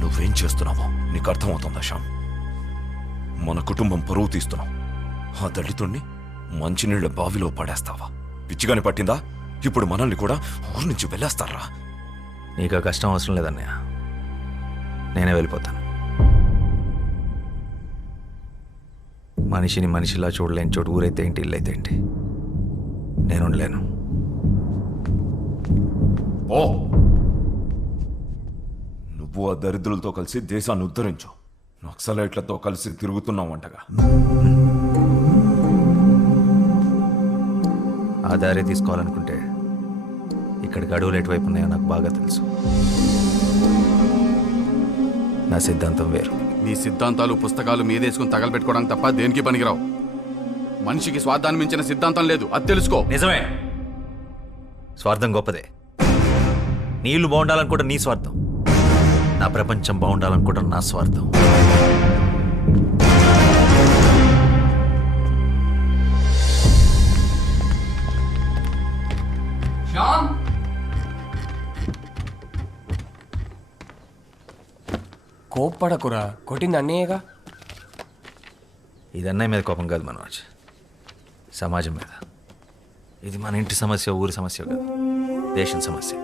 నువ్వేం చేస్తున్నావో నీకు అర్థమవుతుందా శ్యామ్? మన కుటుంబం పరువు తీస్తున్నావు. ఆ దళితుణ్ణి మంచినీళ్ళ బావిలో పడేస్తావా? పిచ్చిగాని పట్టిందా? ఇప్పుడు మనల్ని కూడా ఊరి నుంచి వెళ్ళేస్తారా? నీకు ఆ కష్టం అవసరం లేదన్నయ్య, నేనే వెళ్ళిపోతాను. మనిషిని మనిషిలా చూడలేని చోటు ఊరైతే ఏంటి, ఇల్లు అయితే ఏంటి. నేను ఉండలేను. ఓ నువ్వు ఆ దరిద్రులతో కలిసి దేశాన్ని ఉద్ధరించు. నక్సలైట్లతో కలిసి తిరుగుతున్నావంటగా. ఆ దారి తీసుకోవాలనుకుంటే ఇక్కడికి అడవులు ఎటువైపు ఉన్నాయో నాకు బాగా తెలుసు. నా సిద్ధాంతం వేరు. నీ సిద్ధాంతాలు పుస్తకాలు మీదేసుకుని తగలబెట్టుకోవడానికి తప్ప దేనికి పనికిరావు. మనిషికి స్వార్థాన్ని మించిన సిద్ధాంతం లేదు, అది తెలుసుకో. నిజమే, స్వార్థం గొప్పదే. నీళ్లు బాగుండాలనుకోవడం నీ స్వార్థం, నా ప్రపంచం బాగుండాలనుకోవడం నా స్వార్థం. కోప్పడకురా, కొట్టింది అన్నయ్యగా. ఇది అన్నయ్య మీద కోపం కాదు మనోజ్, సమాజం మీద. ఇది మన ఇంటి సమస్య, ఊరి సమస్య కాదు, దేశం సమస్య.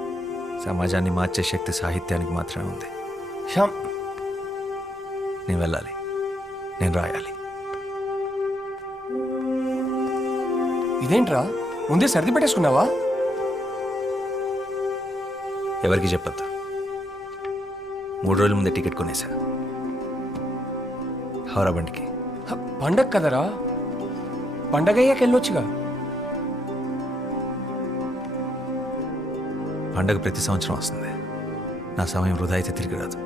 సమాజాన్ని మార్చే శక్తి సాహిత్యానికి మాత్రమే ఉంది. శ్యామ్, నేను వెళ్ళాలి, నేను రాయాలి. ఇదేంట్రా, ముందే సర్ది పెట్టేసుకున్నావా? ఎవరికి చెప్పొద్దు. 3 రోజుల ముందే టికెట్ కొనేసా, హౌరా బండికి. పండగ కదరా, పండగ అయ్యాక వెళ్ళొచ్చుగా. పండగ ప్రతి సంవత్సరం వస్తుంది, నా సమయం వృధా అయితే తిరిగి రాదు.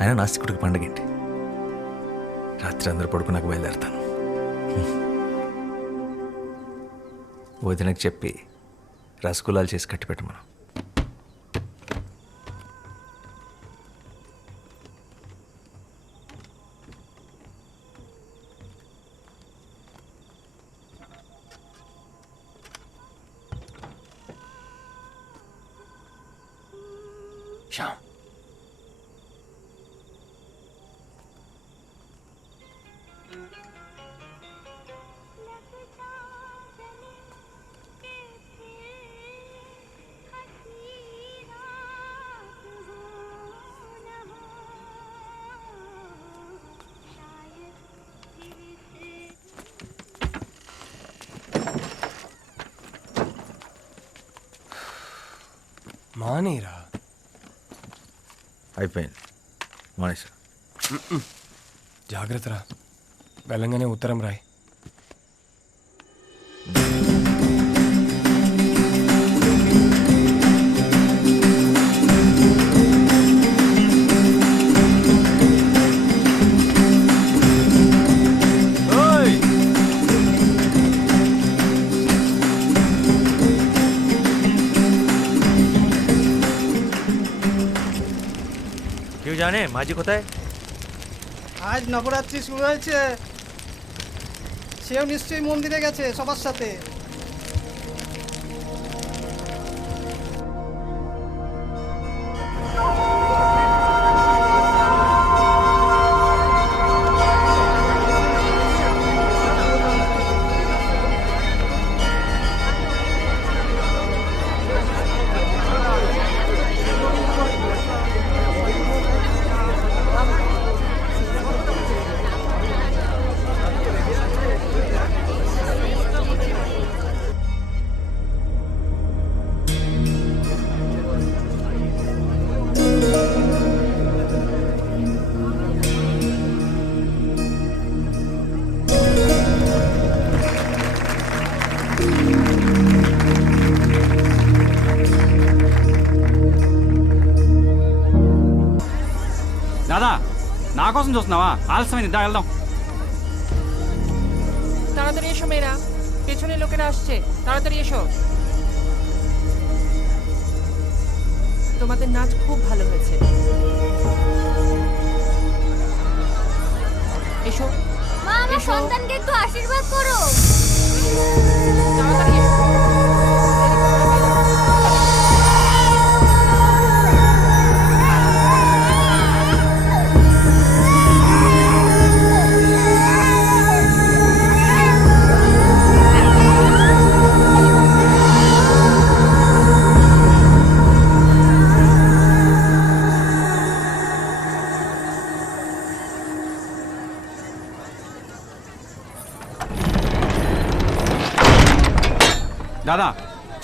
అయినా నాస్తికుడికి పండగ ఏంటి? రాత్రి అందరూ పడుకున్నాక బయలుదేరుతాను. వదినకు చెప్పి రసగుల్లాలు చేసి కట్టిపెట్టమను. శ్యామ్, మానేరా. అయిపోయింది, మానేసా. జాగ్రత్తరా, వెళ్ళంగానే ఉత్తరం రాయి. কেউ জানে মাঝি কোথায়? আজ নবরাত্রি শুরু হয়েছে, সেও নিশ্চয়ই মন্দিরে গেছে সবার সাথে। দাদা, না కోసం చూస్తున్నావా? ఆలస్యమైంది, దా వెళ్దాం. তাড়াতাড়ি এসো মেয়েরা, পেছনে লোকেরা আসছে, তাড়াতাড়ি এসো। তোমাদের নাচ খুব ভালো হয়েছে। এসো মা, আমার সন্তানকে একটু আশীর্বাদ করো। তাড়াতাড়ি এসো। దాదా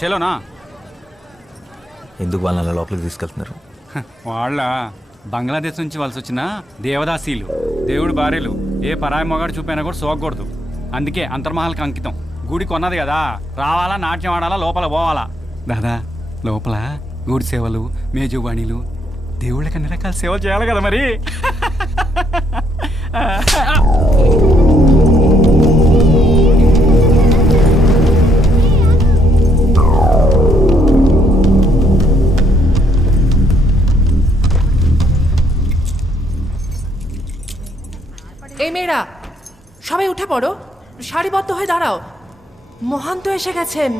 చలోనా? ఎందుకు వాళ్ళని అలా లోపలికి తీసుకెళ్తున్నారు? వాళ్ళ బంగ్లాదేశ్ నుంచి వలస వచ్చిన దేవదాసీలు, దేవుడు భార్యలు. ఏ పరాయి మొగాడు చూపైనా కూడా సోకూడదు. అందుకే అంతర్మహల్కి అంకితం. గుడి కొన్నది కదా, రావాలా, నాట్యం ఆడాలా, లోపల పోవాలా. దాదా లోపల గుడి సేవలు, మేజువాణిలు, దేవుళ్ళకి అన్ని రకాల సేవలు చేయాలి కదా మరి. এই মেয়েরা সবাই উঠে পড়ো, সারিবদ্ধ হয়ে দাঁড়াও, মহান্ত এসে গেছেন।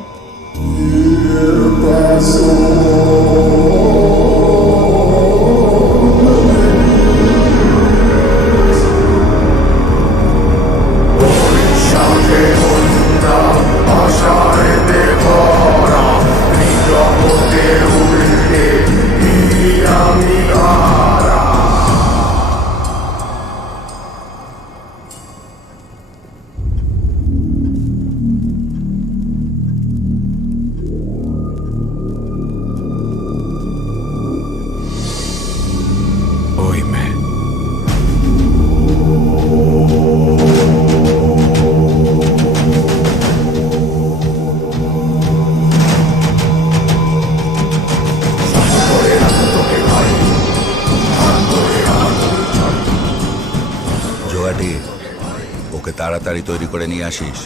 ওকে তাড়াতাড়ি তৈরি করে নিয়ে আসিস,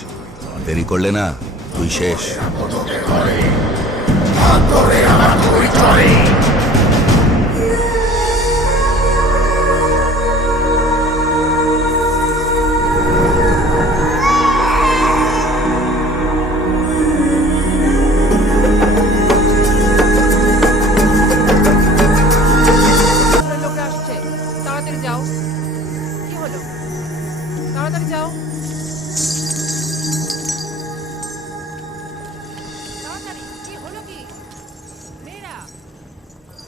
দেরি করলে না তুই শেষ। লোকরা আসছে, তাড়াতাড়ি যাও। কি হলো? তাড়াতাড়ি যাও, তাড়াতাড়ি। কি হলো কি মেয়েরা?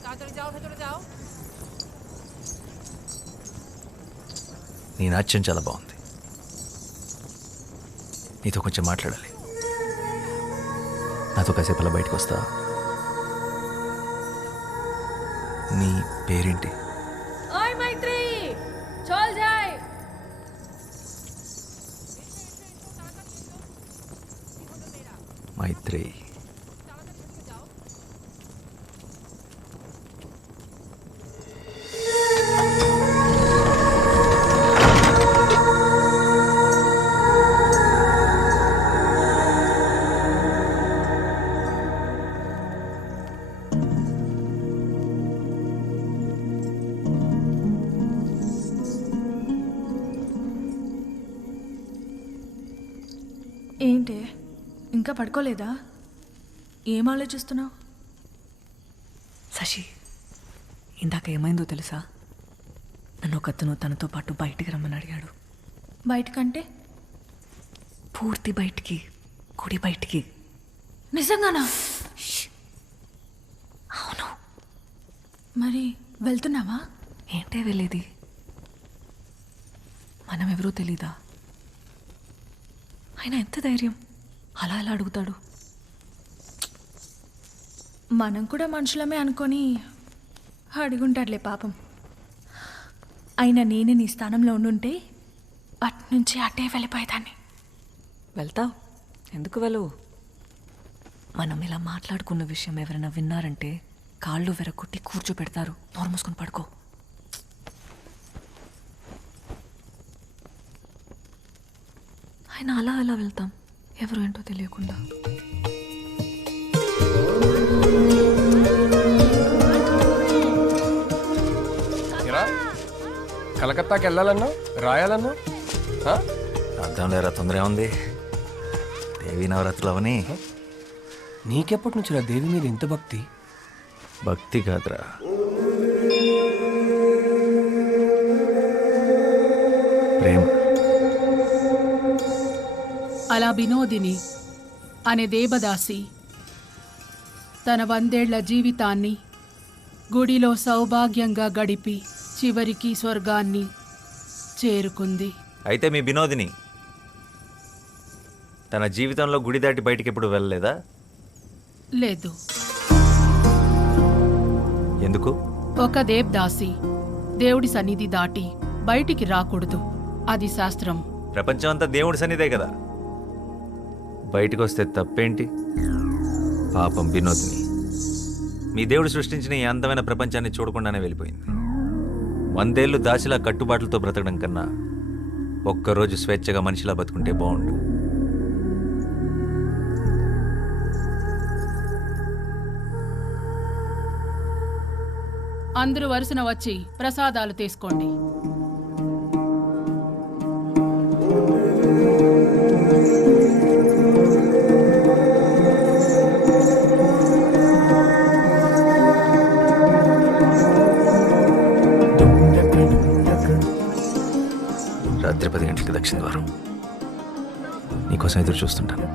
তাড়াতাড়ি যাও, ভেতরে যাও। నీ నాట్యం చాలా బాగుంది. నీతో కొంచెం మాట్లాడాలి. నాతో కాసేపు అలా బయటకు వస్తా? నీ పేరేంటి? ওই మైత్రి চল যাই। మైత్రి. ఏంటి ఇంకా పడుకోలేదా? ఏం ఆలోచిస్తున్నావు? శశి, ఇందాక ఏమైందో తెలుసా? నన్ను ఒకతను తనతో పాటు బయటికి రమ్మని అడిగాడు. బయటకంటే? పూర్తి బయటికి, గుడి బయటికి. నిజంగానా? అవును. మరి వెళ్తున్నావా? ఏంటే వెళ్ళేది? మనం ఎవరో తెలీదా? ఆయన ఎంత ధైర్యం అలా ఎలా అడుగుతాడు? మనం కూడా మనుషులమే అనుకొని అడుగుంటాడులే పాపం. అయినా నేనే నీ స్థానంలో ఉండుంటే అట్నుంచి అటే వెళ్ళిపోయేదాన్ని. వెళ్తావు? ఎందుకు వెళ్ళవు? మనం ఇలా మాట్లాడుకున్న విషయం ఎవరైనా విన్నారంటే కాళ్ళు వెరగొట్టి కూర్చోపెడతారు. నోరు మూసుకొని పడుకో. ఆయన అలా అలా వెళ్తాం, ఎవరు ఏంటో తెలియకుండా. కలకత్తాకి వెళ్ళాలన్నా రాయాలన్నా అర్థం లేరా, తొందర ఏముంది? దేవి నవరాత్రులు అవని. నీకెప్పటి నుంచి రా దేవి మీద ఇంత భక్తి? భక్తి కాదురా, ప్రేమ. అలా వినోదిని అనే దేవదాసి తన 100 ఏళ్ల జీవితాన్ని గుడిలో సౌభాగ్యంగా గడిపి చివరికి స్వర్గాన్ని చేరుకుంది. అయితే మీ వినోదిని తన జీవితంలో గుడి దాటి బయటికి ఎప్పుడు వెళ్ళలేదా? లేదు. ఎందుకు? ఒక దేవదాసి దేవుడి సన్నిధి దాటి బయటికి రాకూడదు. అది శాస్త్రం. ప్రపంచం అంతా దేవుడి సన్నిధే కదా, బయటకు వస్తే తప్పేంటి? పాపం వినోద్ని మీ దేవుడు సృష్టించిన ఈ అందమైన ప్రపంచాన్ని చూడకుండానే వెళ్ళిపోయింది. 100 ఏళ్ళు దాచిలా కట్టుబాట్లతో బ్రతకడం కన్నా ఒక్కరోజు స్వేచ్ఛగా మనిషిలా బతుకుంటే బాగుండు. అందరూ వరుసన వచ్చి ప్రసాదాలు తీసుకోండి. రాత్రి 10 గంటలకు దక్షిణ ద్వారం. నీకోసం ఎదురు చూస్తుంటాను.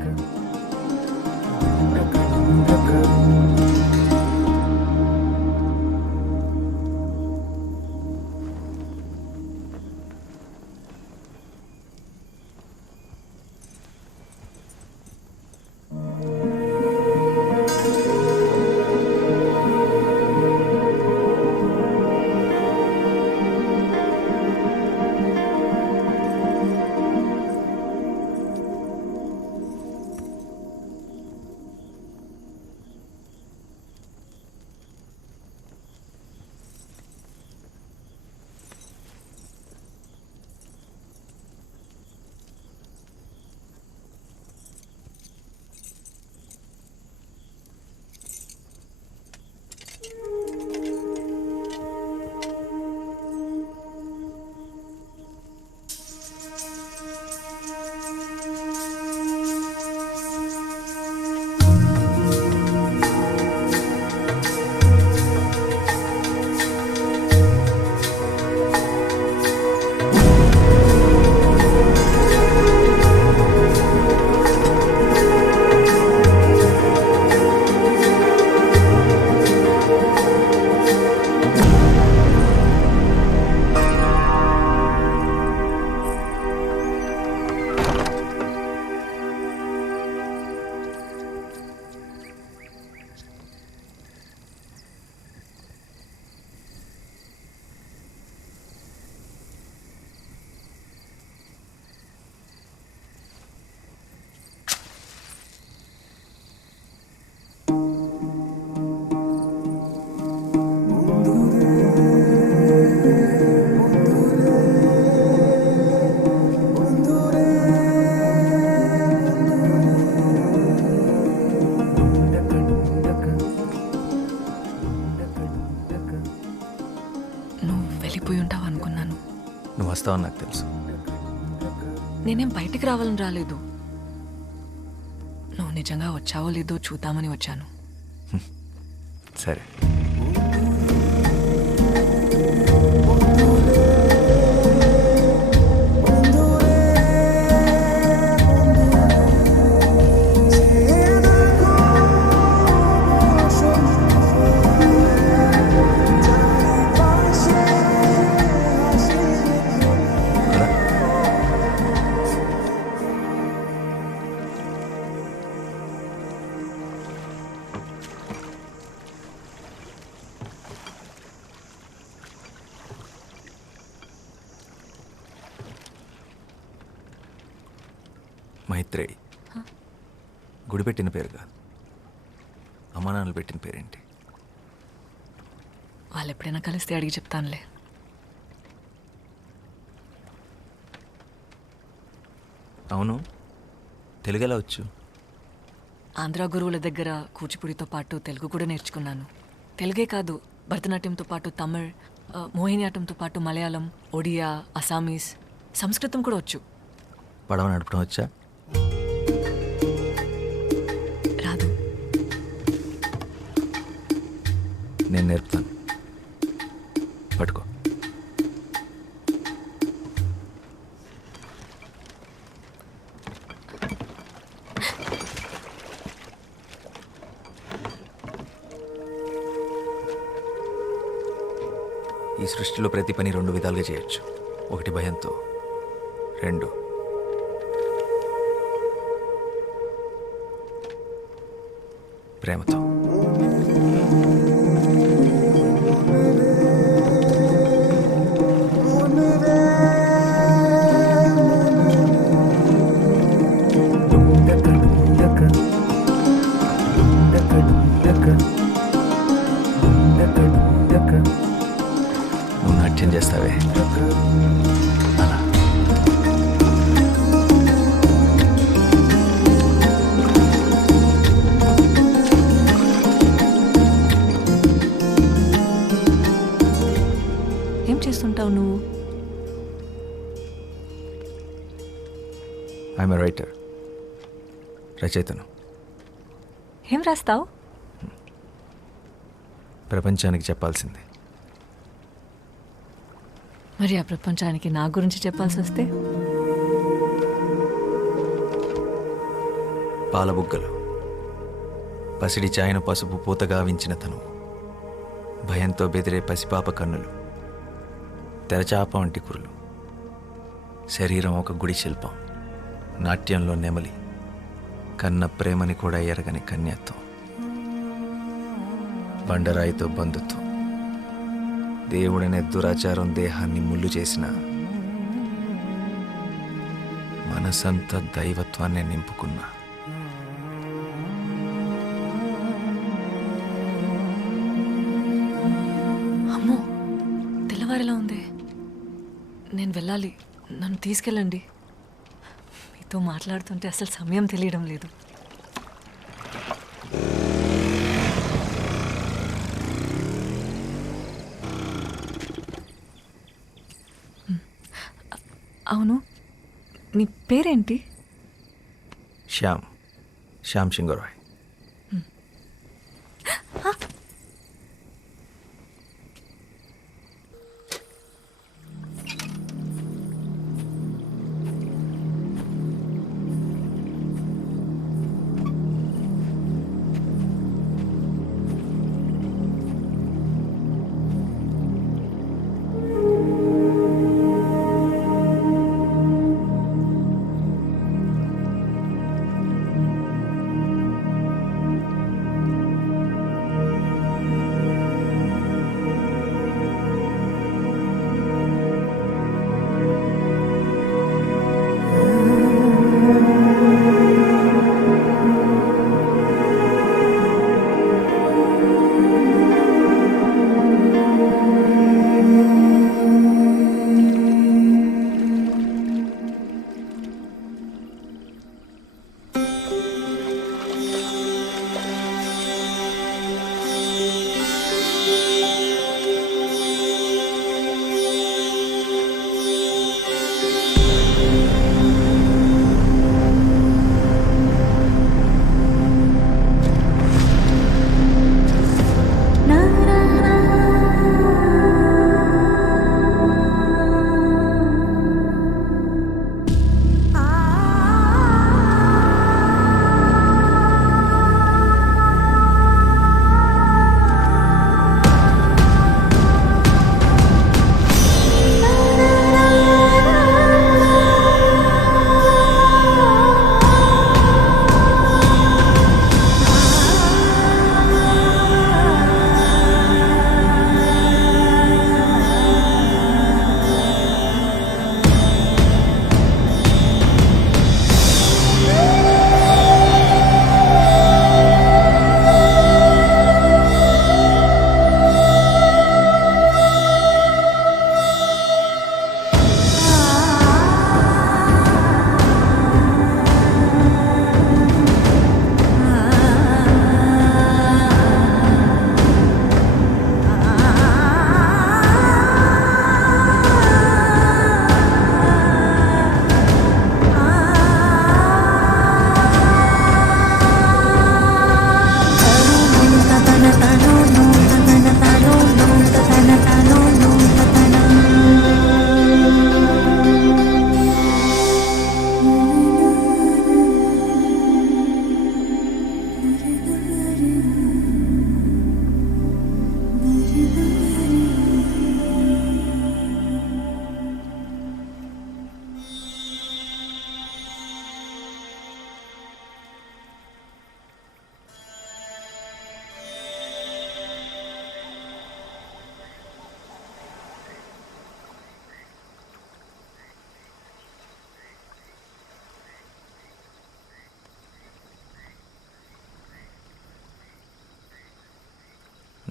నువ్వు వస్తావని నాకు తెలుసు. నేనేం బయటికి రావాలని రాలేదు. నువ్వు నిజంగా వచ్చావో లేదో చూద్దామని వచ్చాను. సరే. మైత్రేయి గుడి పెట్టిన పేరు కాదు, అమ్మా నాన్నలు పెట్టిన పేరేంటి? వాళ్ళు ఎప్పుడైనా కలిస్తే అడిగి చెప్తానులే. అవును, తెలుగు ఎలా వచ్చు? ఆంధ్ర గురువుల దగ్గర కూచిపూడితో పాటు తెలుగు కూడా నేర్చుకున్నాను. తెలుగే కాదు, భరతనాట్యంతో పాటు తమిళ్, మోహినియాటంతో పాటు మలయాళం, ఒడియా, అసామీస్, సంస్కృతం కూడా వచ్చు. పడవ నడపడం వచ్చా? రాదు. నేను నేర్పుతాను, పట్టుకో. ఈ సృష్టిలో ప్రతి పని 2 విధాలుగా చేయొచ్చు. ఒకటి భయంతో, 2 ప్రేమతో. నువ్వు నాట్యం చేస్తావే అలా. ఏం చేస్తుంటావు నువ్వు? ఐఎమ్ ఎ రైటర్, రచయితను. ఏం రాస్తావు? ప్రపంచానికి చెప్పాల్సింది. మరి ఆ ప్రపంచానికి నా గురించి చెప్పాల్సి వస్తే? పాలబుగ్గలు, పసిడి చాయన పసుపు పూతగా వించిన తను, భయంతో బెదిరే పసిపాప కన్నులు, తెరచాప వంటి కురులు, శరీరం ఒక గుడి శిల్పం, నాట్యంలో నెమలి, కన్న ప్రేమని కూడా ఎరగని కన్యత్వం, బండరాయితో బంధుత్వం, దేవుడనే దురాచారం దేహాన్ని ముళ్ళు చేసిన మనసంతా దైవత్వాన్ని నింపుకున్న అమ్మో, తెల్లవారేలా ఉంది. నేను వెళ్ళాలి, నన్ను తీసుకెళ్ళండి. మీతో మాట్లాడుతుంటే అసలు సమయం తెలియడం లేదు. అవును, నీ పేరేంటి? శ్యామ్ సింగరాయ్.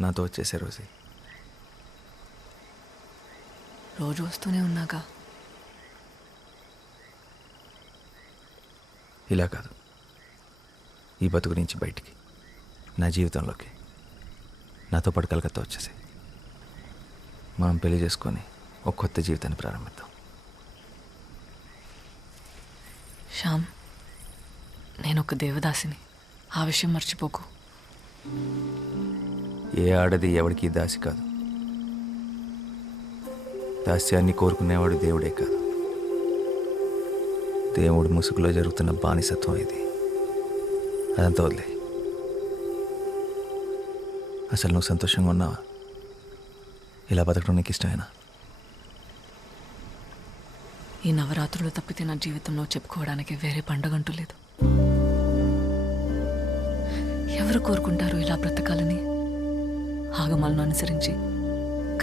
నాతో వచ్చేసే రోజే. రోజు వస్తూనే ఉన్నాగా. ఇలా కాదు, ఈ బతుకు నుంచి బయటికి, నా జీవితంలోకి నాతో పాటు కలకత్తా వచ్చేసి మనం పెళ్లి చేసుకొని ఒక కొత్త జీవితాన్ని ప్రారంభిద్దాం. శ్యామ్, నేను ఒక దేవదాసిని, ఆ విషయం మర్చిపోకు. ఏ ఆడది ఎవరికి దాసి కాదు. దాస్యాన్ని కోరుకునేవాడు దేవుడే కాదు, దేవుడు ముసుగులో జరుగుతున్న బానిసత్వం ఇది. అదంతా వదిలే. అసలు నువ్వు సంతోషంగా ఉన్నావా? ఇలా బతకడం నీకు ఇష్టమేనా? ఈ నవరాత్రులు తప్పితే నా జీవితంలో చెప్పుకోవడానికి వేరే పండగంటూ లేదు. ఎవరు కోరుకుంటారు ఇలా బ్రతకాలని? ఆగమాలను అనుసరించి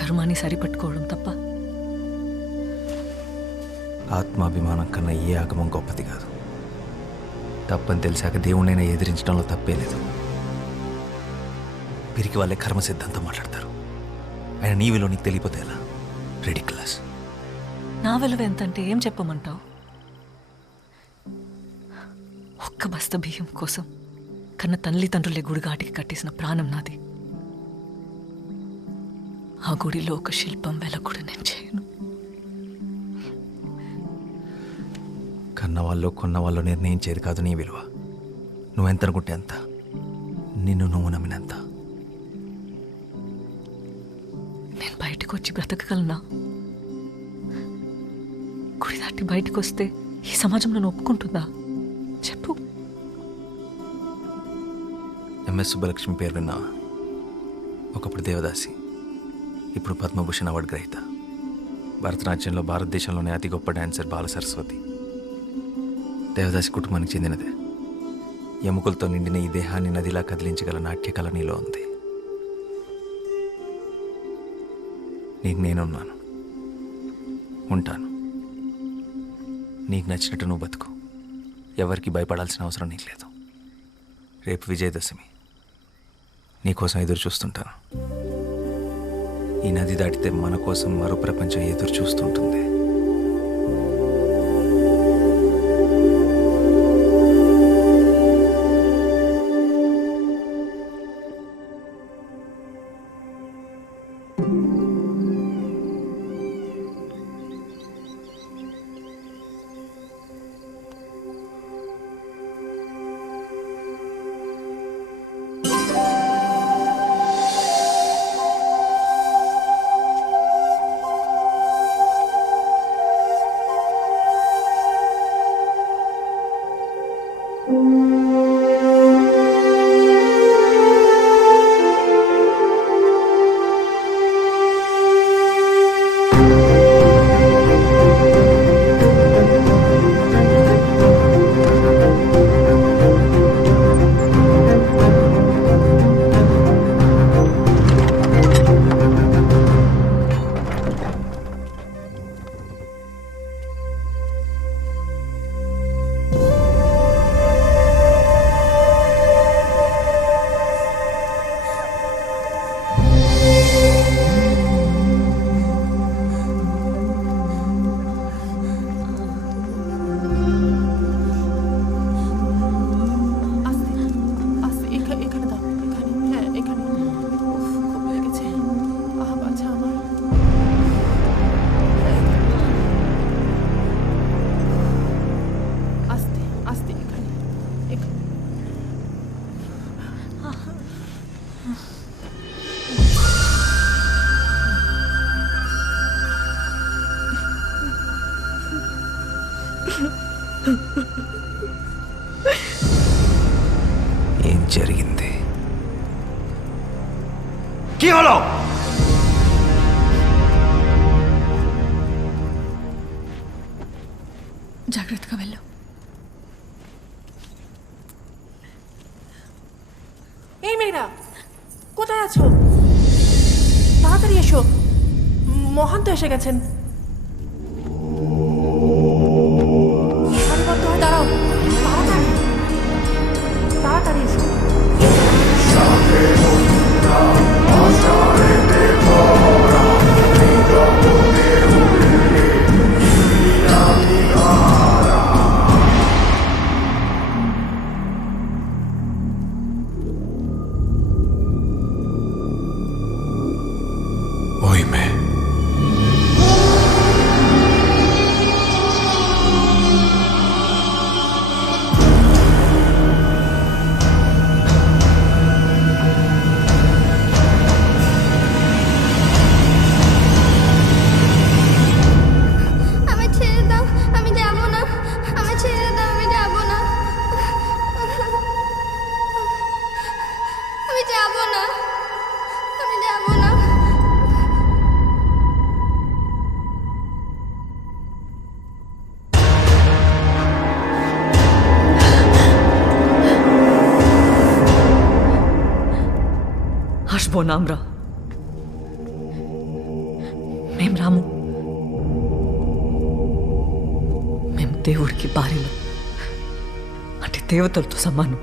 కర్మాన్ని సరిపట్టుకోవడం తప్ప. ఆత్మాభిమానం కన్నా ఏ ఆగమం గొప్పది కాదు. తప్పని తెలిసాక దేవుణ్ణైనా ఎదిరించడంలో తప్పే లేదు. పిరికి వాళ్ళే కర్మ సిద్ధాంతం మాట్లాడతారు. ఆయన నీ విలువ నీకు తెలియపోతే ఎలా? రెడిక్యులస్. నా విలువ ఎంతంటే ఏం చెప్పమంటావు? ఒక్క బస్త బియ్యం కోసం కన్న తల్లిదండ్రులే గుడిగాటికి కట్టేసిన ప్రాణం నాది. ఆ గుడిలో ఒక శిల్పం వెల కూడా నేను చేయను. కన్నవాళ్ళు కొన్నవాళ్ళు నిర్ణయించేది కాదు నీ విలువ. నువ్వెంత అనుకుంటే అంత, నిన్ను నువ్వు నమ్మినంత. నేను బయటకు వచ్చి బ్రతకగలనా? గుడి దాటి బయటకు వస్తే ఈ సమాజం నన్ను ఒప్పుకుంటుందా? చెప్పు. ఎంఎస్ సుబ్బలక్ష్మి పేరు విన్నావా? ఒకప్పుడు దేవదాసి, ఇప్పుడు పద్మభూషణ్ అవార్డు గ్రహీత. భరతనాట్యంలో భారతదేశంలోనే అతి గొప్ప డాన్సర్ బాల సరస్వతి. దేవదాసి కుటుంబానికి చెందినదే. ఎముకలతో నిండిన ఈ దేహాన్ని నదిలా కదిలించగల నాట్యకళ నీలో ఉంది. నీకు నేనున్నాను, ఉంటాను. నీకు నచ్చినట్టు నువ్వు బతుకు. ఎవరికి భయపడాల్సిన అవసరం నీకు లేదు. రేపు విజయదశమి, నీకోసం ఎదురు చూస్తుంటాను. ఈ నది దాటితే మన కోసం మరో ప్రపంచం ఎదురు చూస్తుంటుంది. ఏం జరిగింది? జాగ్రత్తగా వెళ్ళు. এই মেয়েরা কোথায় আছো? তাড়াতাড়ি এসো, মহান্ত এসে গেছেন। সারিবদ্ধ হয়ে দাঁড়াও, তাড়াতাড়ি তাড়াতাড়ি এসো। যাব না, আমি যাব না। আসবো না আমরা, మేము రాము. మేము దేవుడికి భార్యలు, అంటే దేవతలతో సమానం.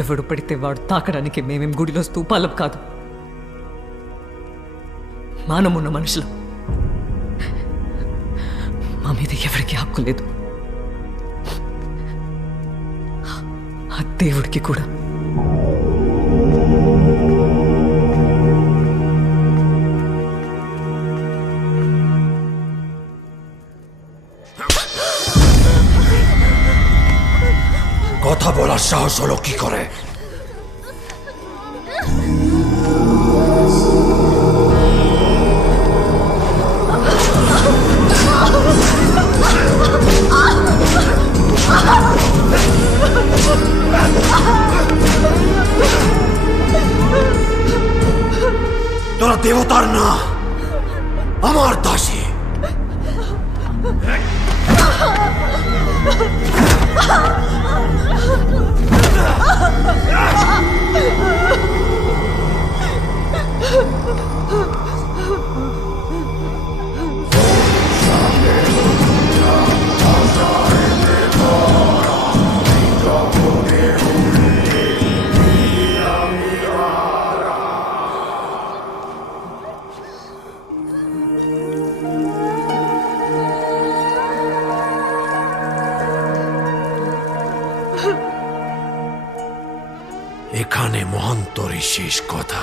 ఎవడు పడితే వాడు తాకడానికి మేమేం గుడిలో స్తూపాలం కాదు, మానమున్న మనుషులం. మా మీద ఎవరికి హక్కు లేదు, ఆ దేవుడికి కూడా. কথা বলার সাহস হলো কি করে? তোরা দেবতার না, আমার দাসী। এখানে মহন্তরই শেষ কথা।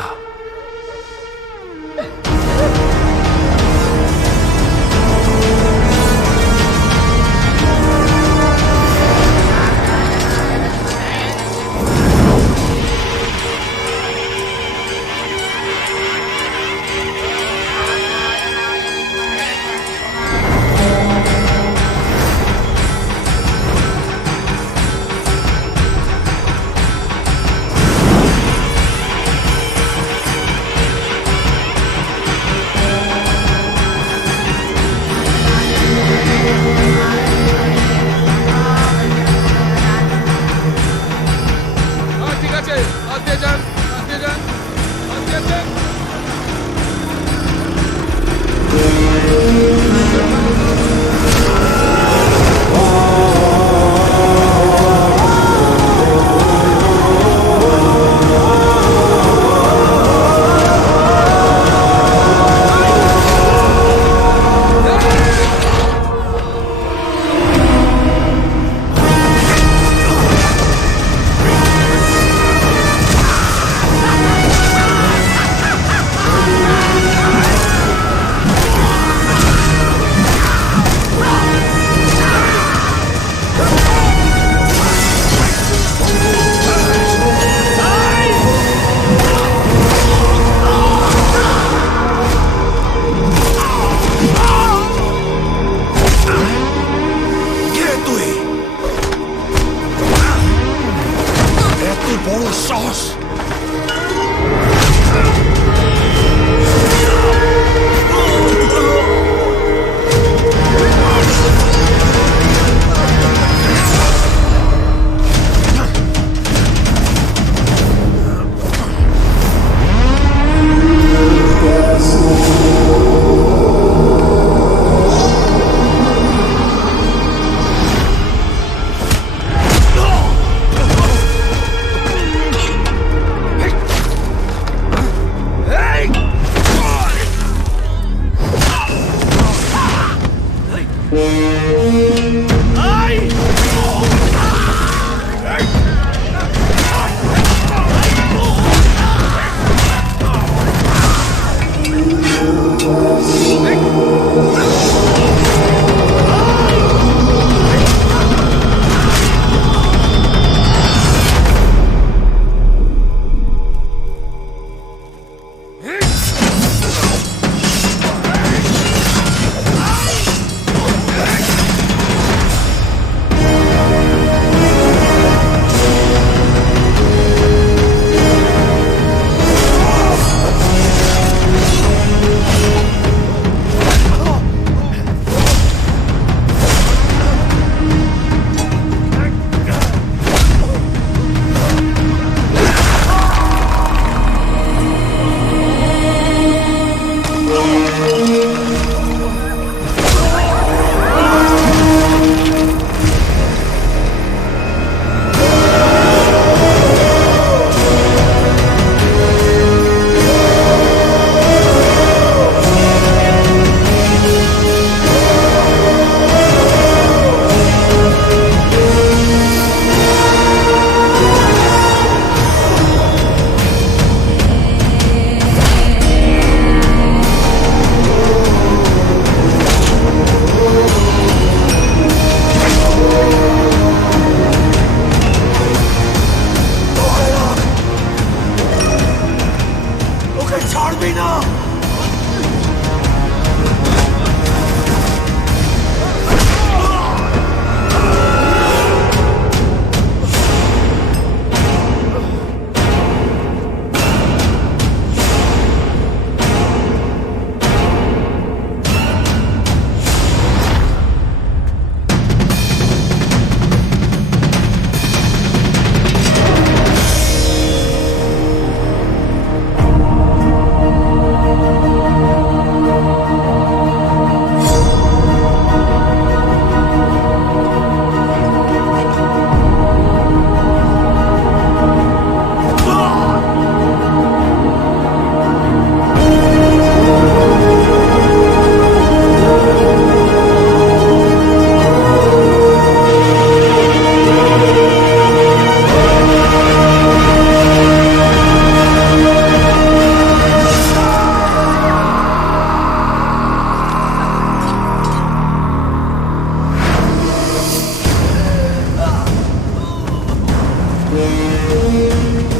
ছাড়বি না।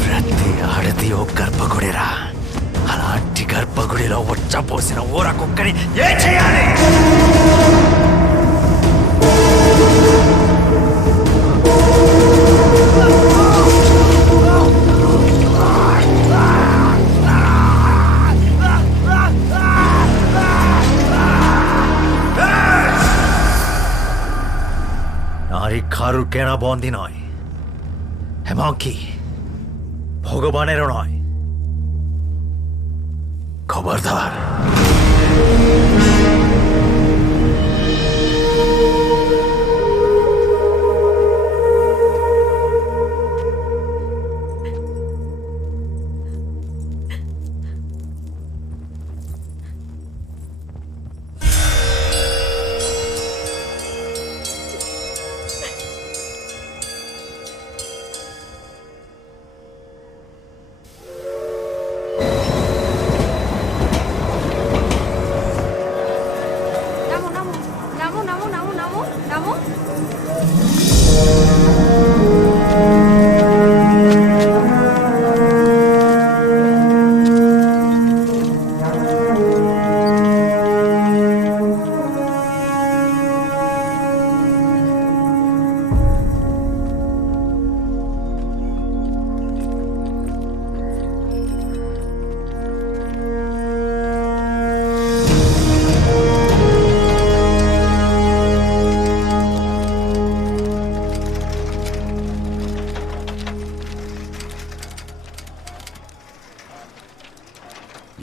ప్రతి ఆడది ఓ గర్భగుడిరా. అలాంటి గర్భగుడిలో వచ్చపోసిన ఊరకొక్కని ఏం చేయాలి? নারী খারুর কেনা বন্দি নয়, এমনকি ভগবানেরও নয়। খবরদার।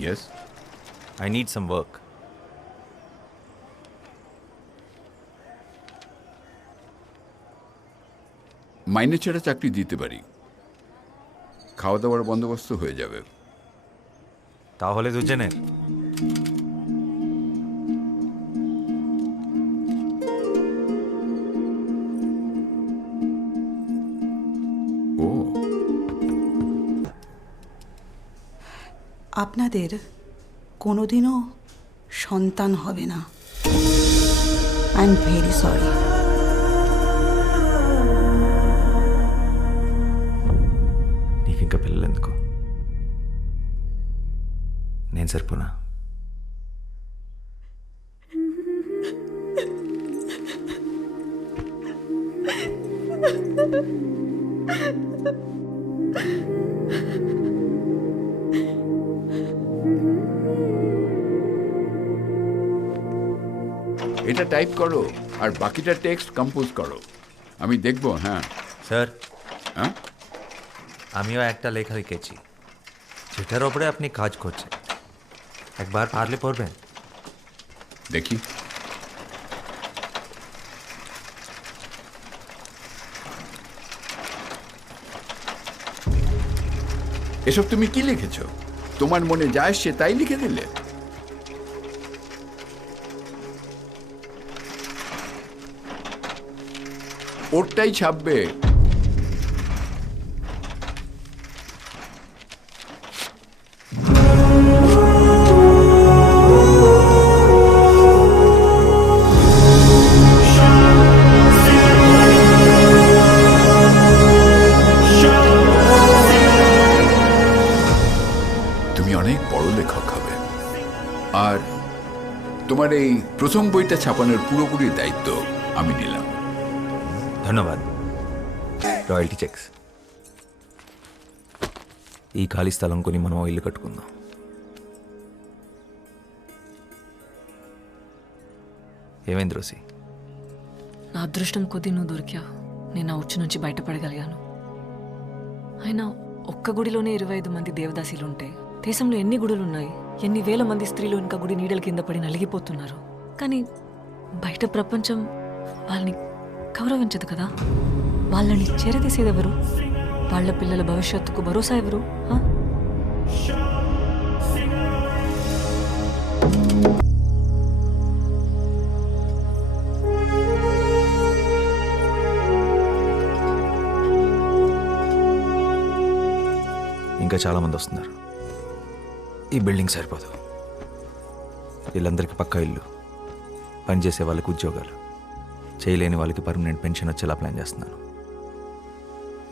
Yes? I need some work. মাইনে ছেড়ে চাকরি দিতে পারি, খাওয়া দাওয়ার বন্দোবস্ত হয়ে যাবে। তাহলে দুজনের ও আপনাদের কোনোদিনও সন্তান হবে না। I am very sorry. నీకు ఇంకా పిల్లలు ఎందుకు? నేను సరిపోనా? এটা টাইপ করো আর বাকিটা টেক্সট কম্পোজ করো, আমি দেখবো। হ্যাঁ স্যার। হ্যাঁ, আমিও একটা লেখা লিখেছি যেটার ওপরে আপনি কাজ করছেন, একবার পারলে পড়বেন। দেখি। এসব তুমি কি লিখেছ? তোমার মনে যায় সে তাই লিখে দিলে? ওরটাই ছাপবে। তুমি অনেক বড় লেখক হবে। আর তোমার এই প্রথম বইটা ছাপানোর পুরোপুরি দায়িত্ব আমি নিলাম। ధన్యవాద్. Royalty cheques. ఈ ఖాళీ స్థలం కొని మనం ఇల్లు కట్టుకుందాం. ఏమైంది రోసి? నా అదృష్టం కొద్దీ నువ్వు దొరికావు. నేను ఆ ఉచ్చు నుంచి బయటపడగలిగాను. అయినా ఒక్క గుడిలోనే 25 మంది దేవదాసీలు ఉంటే దేశంలో ఎన్ని గుడులున్నాయి? ఎన్ని వేల మంది స్త్రీలు ఇంకా గుడి నీడల కింద పడి నలిగిపోతున్నారు. కానీ బయట ప్రపంచం వాళ్ళని గౌరవించదు కదా. వాళ్ళని చేరదీసేది ఎవరు? వాళ్ళ పిల్లల భవిష్యత్తుకు భరోసా ఎవరు? ఇంకా చాలామంది వస్తున్నారు. ఈ బిల్డింగ్ సరిపోదు. వీళ్ళందరికీ పక్కా ఇల్లు, పనిచేసే వాళ్ళకి ఉద్యోగాలు, చేయలేని వాళ్ళకి పర్మనెంట్ పెన్షన్ వచ్చేలా ప్లాన్ చేస్తున్నాను.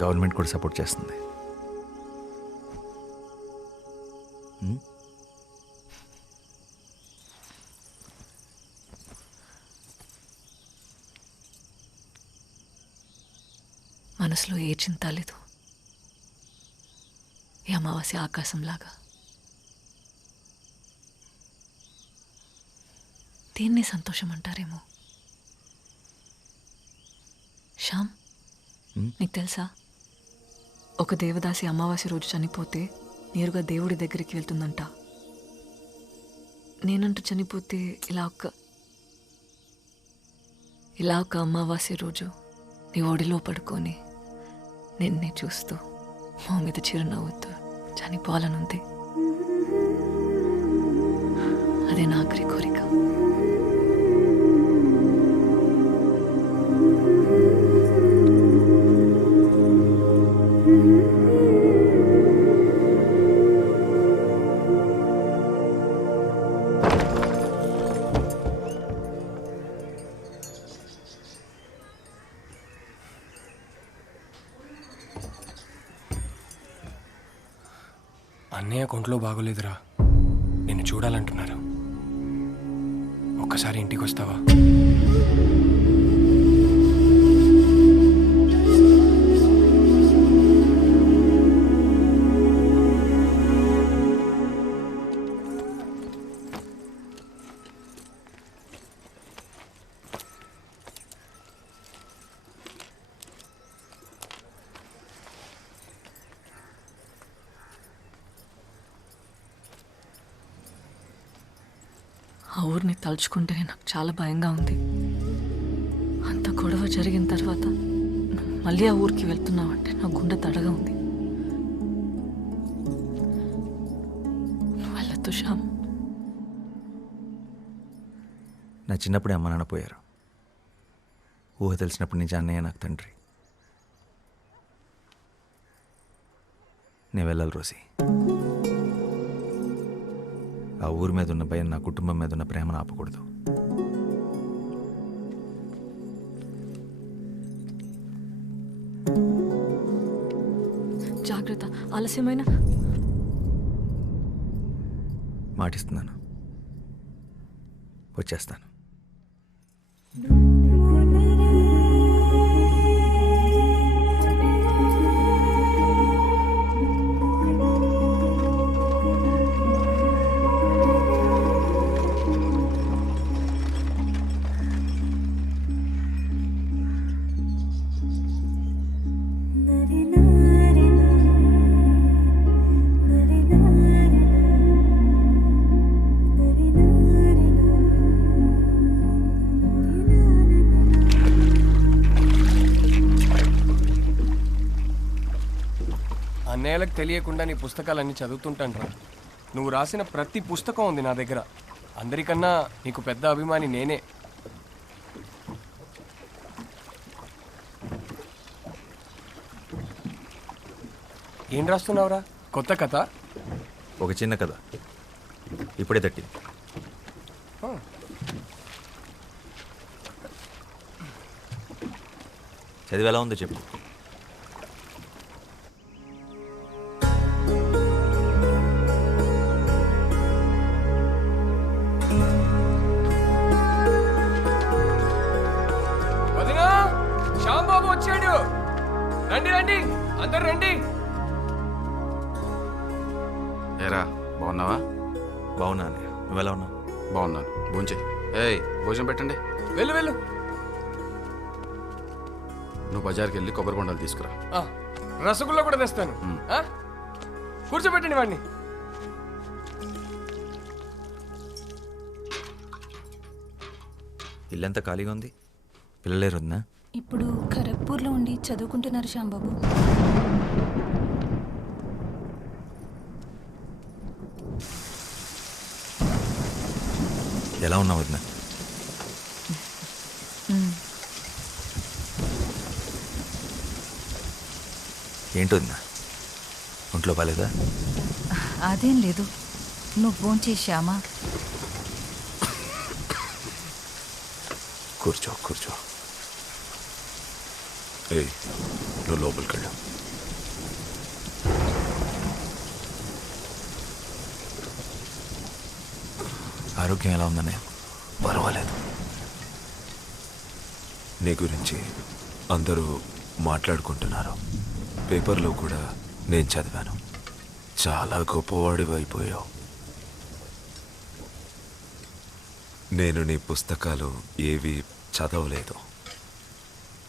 గవర్నమెంట్ కూడా సపోర్ట్ చేస్తుంది. మనసులో ఏ చింత లేదు. ఈ అమావాస్య ఆకాశంలాగా. దీన్నే సంతోషం అంటారేమో. శ్యామ్, నీకు తెలుసా, ఒక దేవదాసి అమావాస్య రోజు చనిపోతే నేరుగా దేవుడి దగ్గరికి వెళ్తుందంట. నేనంటూ చనిపోతే ఇలా ఒక అమావాస్య రోజు నీ ఒడిలో పడుకొని నిన్నే చూస్తూ మా మీద చిరునవ్వుతూ చనిపోవాలనుంది. అదే నా ఆఖరి కోరిక. అన్నయ్య కొంట్లో బాగోలేదురా, నిన్ను చూడాలంటున్నారు. ఒక్కసారి ఇంటికి వస్తావా? ఆ ఊరిని తలుచుకుంటేనే నాకు చాలా భయంగా ఉంది. అంత గొడవ జరిగిన తర్వాత మళ్ళీ ఆ ఊరికి వెళ్తున్నావంటే నా గుండె దడగా ఉంది. వెళ్ళొద్దు శ్యామ్. నా చిన్నప్పుడే అమ్మ నాన్న పోయారు. ఊహ తెలిసినప్పటి నుంచి అన్నయ్య నాకు తండ్రి. నేను వెళ్ళాలి రోసి. ఆ ఊరి మీద ఉన్న భయం నా కుటుంబం మీద ఉన్న ప్రేమను ఆపకూడదు. జాగ్రత్త, ఆలస్యమైన. మాటిస్తున్నాను, వచ్చేస్తాను. అన్నయ్యలకు తెలియకుండా నీ పుస్తకాలన్నీ చదువుతుంటాను. నువ్వు రాసిన ప్రతి పుస్తకం ఉంది నా దగ్గర. అందరికన్నా నీకు పెద్ద అభిమాని నేనే. ఏం రాస్తున్నావురా? కొత్త కథ? ఒక చిన్న కథ, ఇప్పుడే తట్టింది. చదివి ఎలా ఉందో చెప్పు. ఏరా బాగున్నావా? బాగున్నా అన్నయ్య, నువ్వు ఎలా ఉన్నావు? బాగున్నాను. భోంచే. ఏయ్ భోజనం పెట్టండి. వెళ్ళు వెళ్ళు. నువ్వు బజార్కి వెళ్ళి కొబ్బరి బొండాలు తీసుకురా. రసగుల్లా కూడా తెస్తాను. కూర్చోబెట్టండి వాడిని. ఇల్లంతా ఖాళీగా ఉంది, పిల్లలేరుందా? ఇప్పుడు ఖరగ్పూర్లో ఉండి చదువుకుంటున్నారు శ్యాంబాబు. ఎలా ఉన్నావు వదిన? ఏంటి వదిన, ఒంట్లో బాలేదా? అదేం లేదు, నువ్వు భోంచేశామా? కూర్చో కూర్చో. ఏయ్ నువ్వు లోపలికి వెళ్ళు. ఆరోగ్యం ఎలా ఉందనే? పర్వాలేదు. నీ గురించి అందరూ మాట్లాడుకుంటున్నారు. పేపర్లో కూడా నేను చదివాను. చాలా గొప్పవాడివి అయిపోయావు. నేను నీ పుస్తకాలు ఏవి చదవలేదు.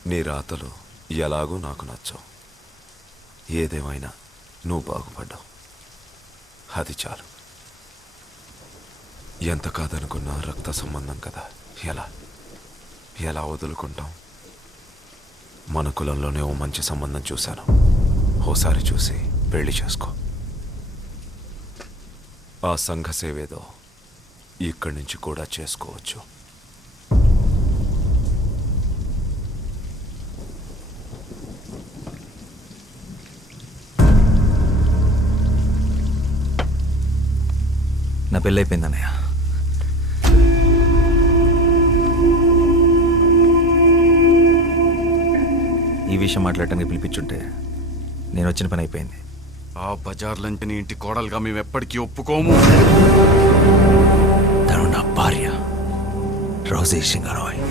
నీ రాతలు ఎలాగో నాకు నచ్చవు. ఏదేమైనా నువ్వు బాగుపడ్డావు, అది చాలు. ఎంత కాదనుకున్నా రక్త సంబంధం కదా, ఎలా వదులుకుంటాం? మన కులంలోనే ఓ మంచి సంబంధం చూశాను. ఓసారి చూసి పెళ్లి చేసుకో. ఆ సంఘ సేవేదో ఇక్కడి నుంచి కూడా చేసుకోవచ్చు. నా పెళ్ళైపోయింది అన్నయ్య. ఈ విషయం మాట్లాడటానికి పిలిపించుంటే నేను వచ్చిన పని అయిపోయింది. ఆ బజార్లంటే నీ ఇంటి కోడలుగా మేము ఎప్పటికీ ఒప్పుకోము. తను నా భార్య రోజే సింగరాయ్.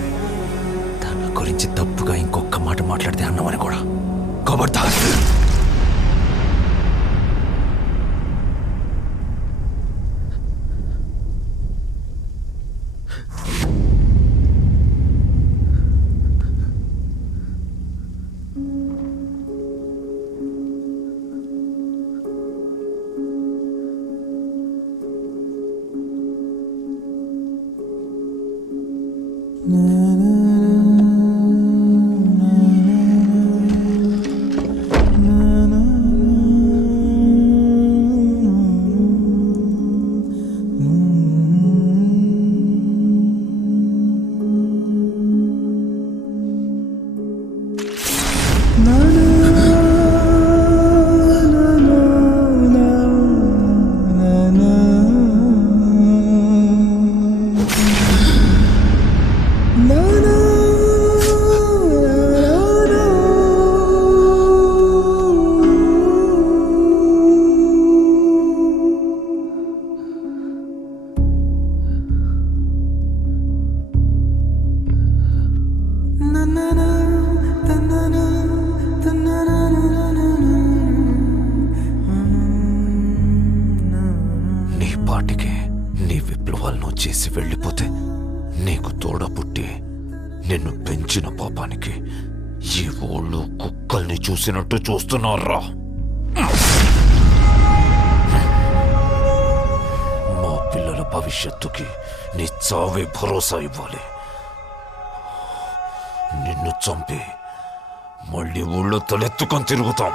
తన గురించి తప్పుగా ఇంకొక మాట మాట్లాడితే అన్నమని కూడా ఖబర్దార్. నీ పాటికి నీ విప్లవాలను చేసి వెళ్ళిపోతే నీకు తోడ పుట్టి నిన్ను పెంచిన పాపానికి ఈ ఊళ్ళో కుక్కల్ని చూసినట్టు చూస్తున్నారా? మా పిల్లల భవిష్యత్తుకి నీ చావే భరోసా ఇవ్వాలి. నిన్ను చంపి మళ్ళీ ఊళ్ళో తలెత్తుకొని తిరుగుతాం.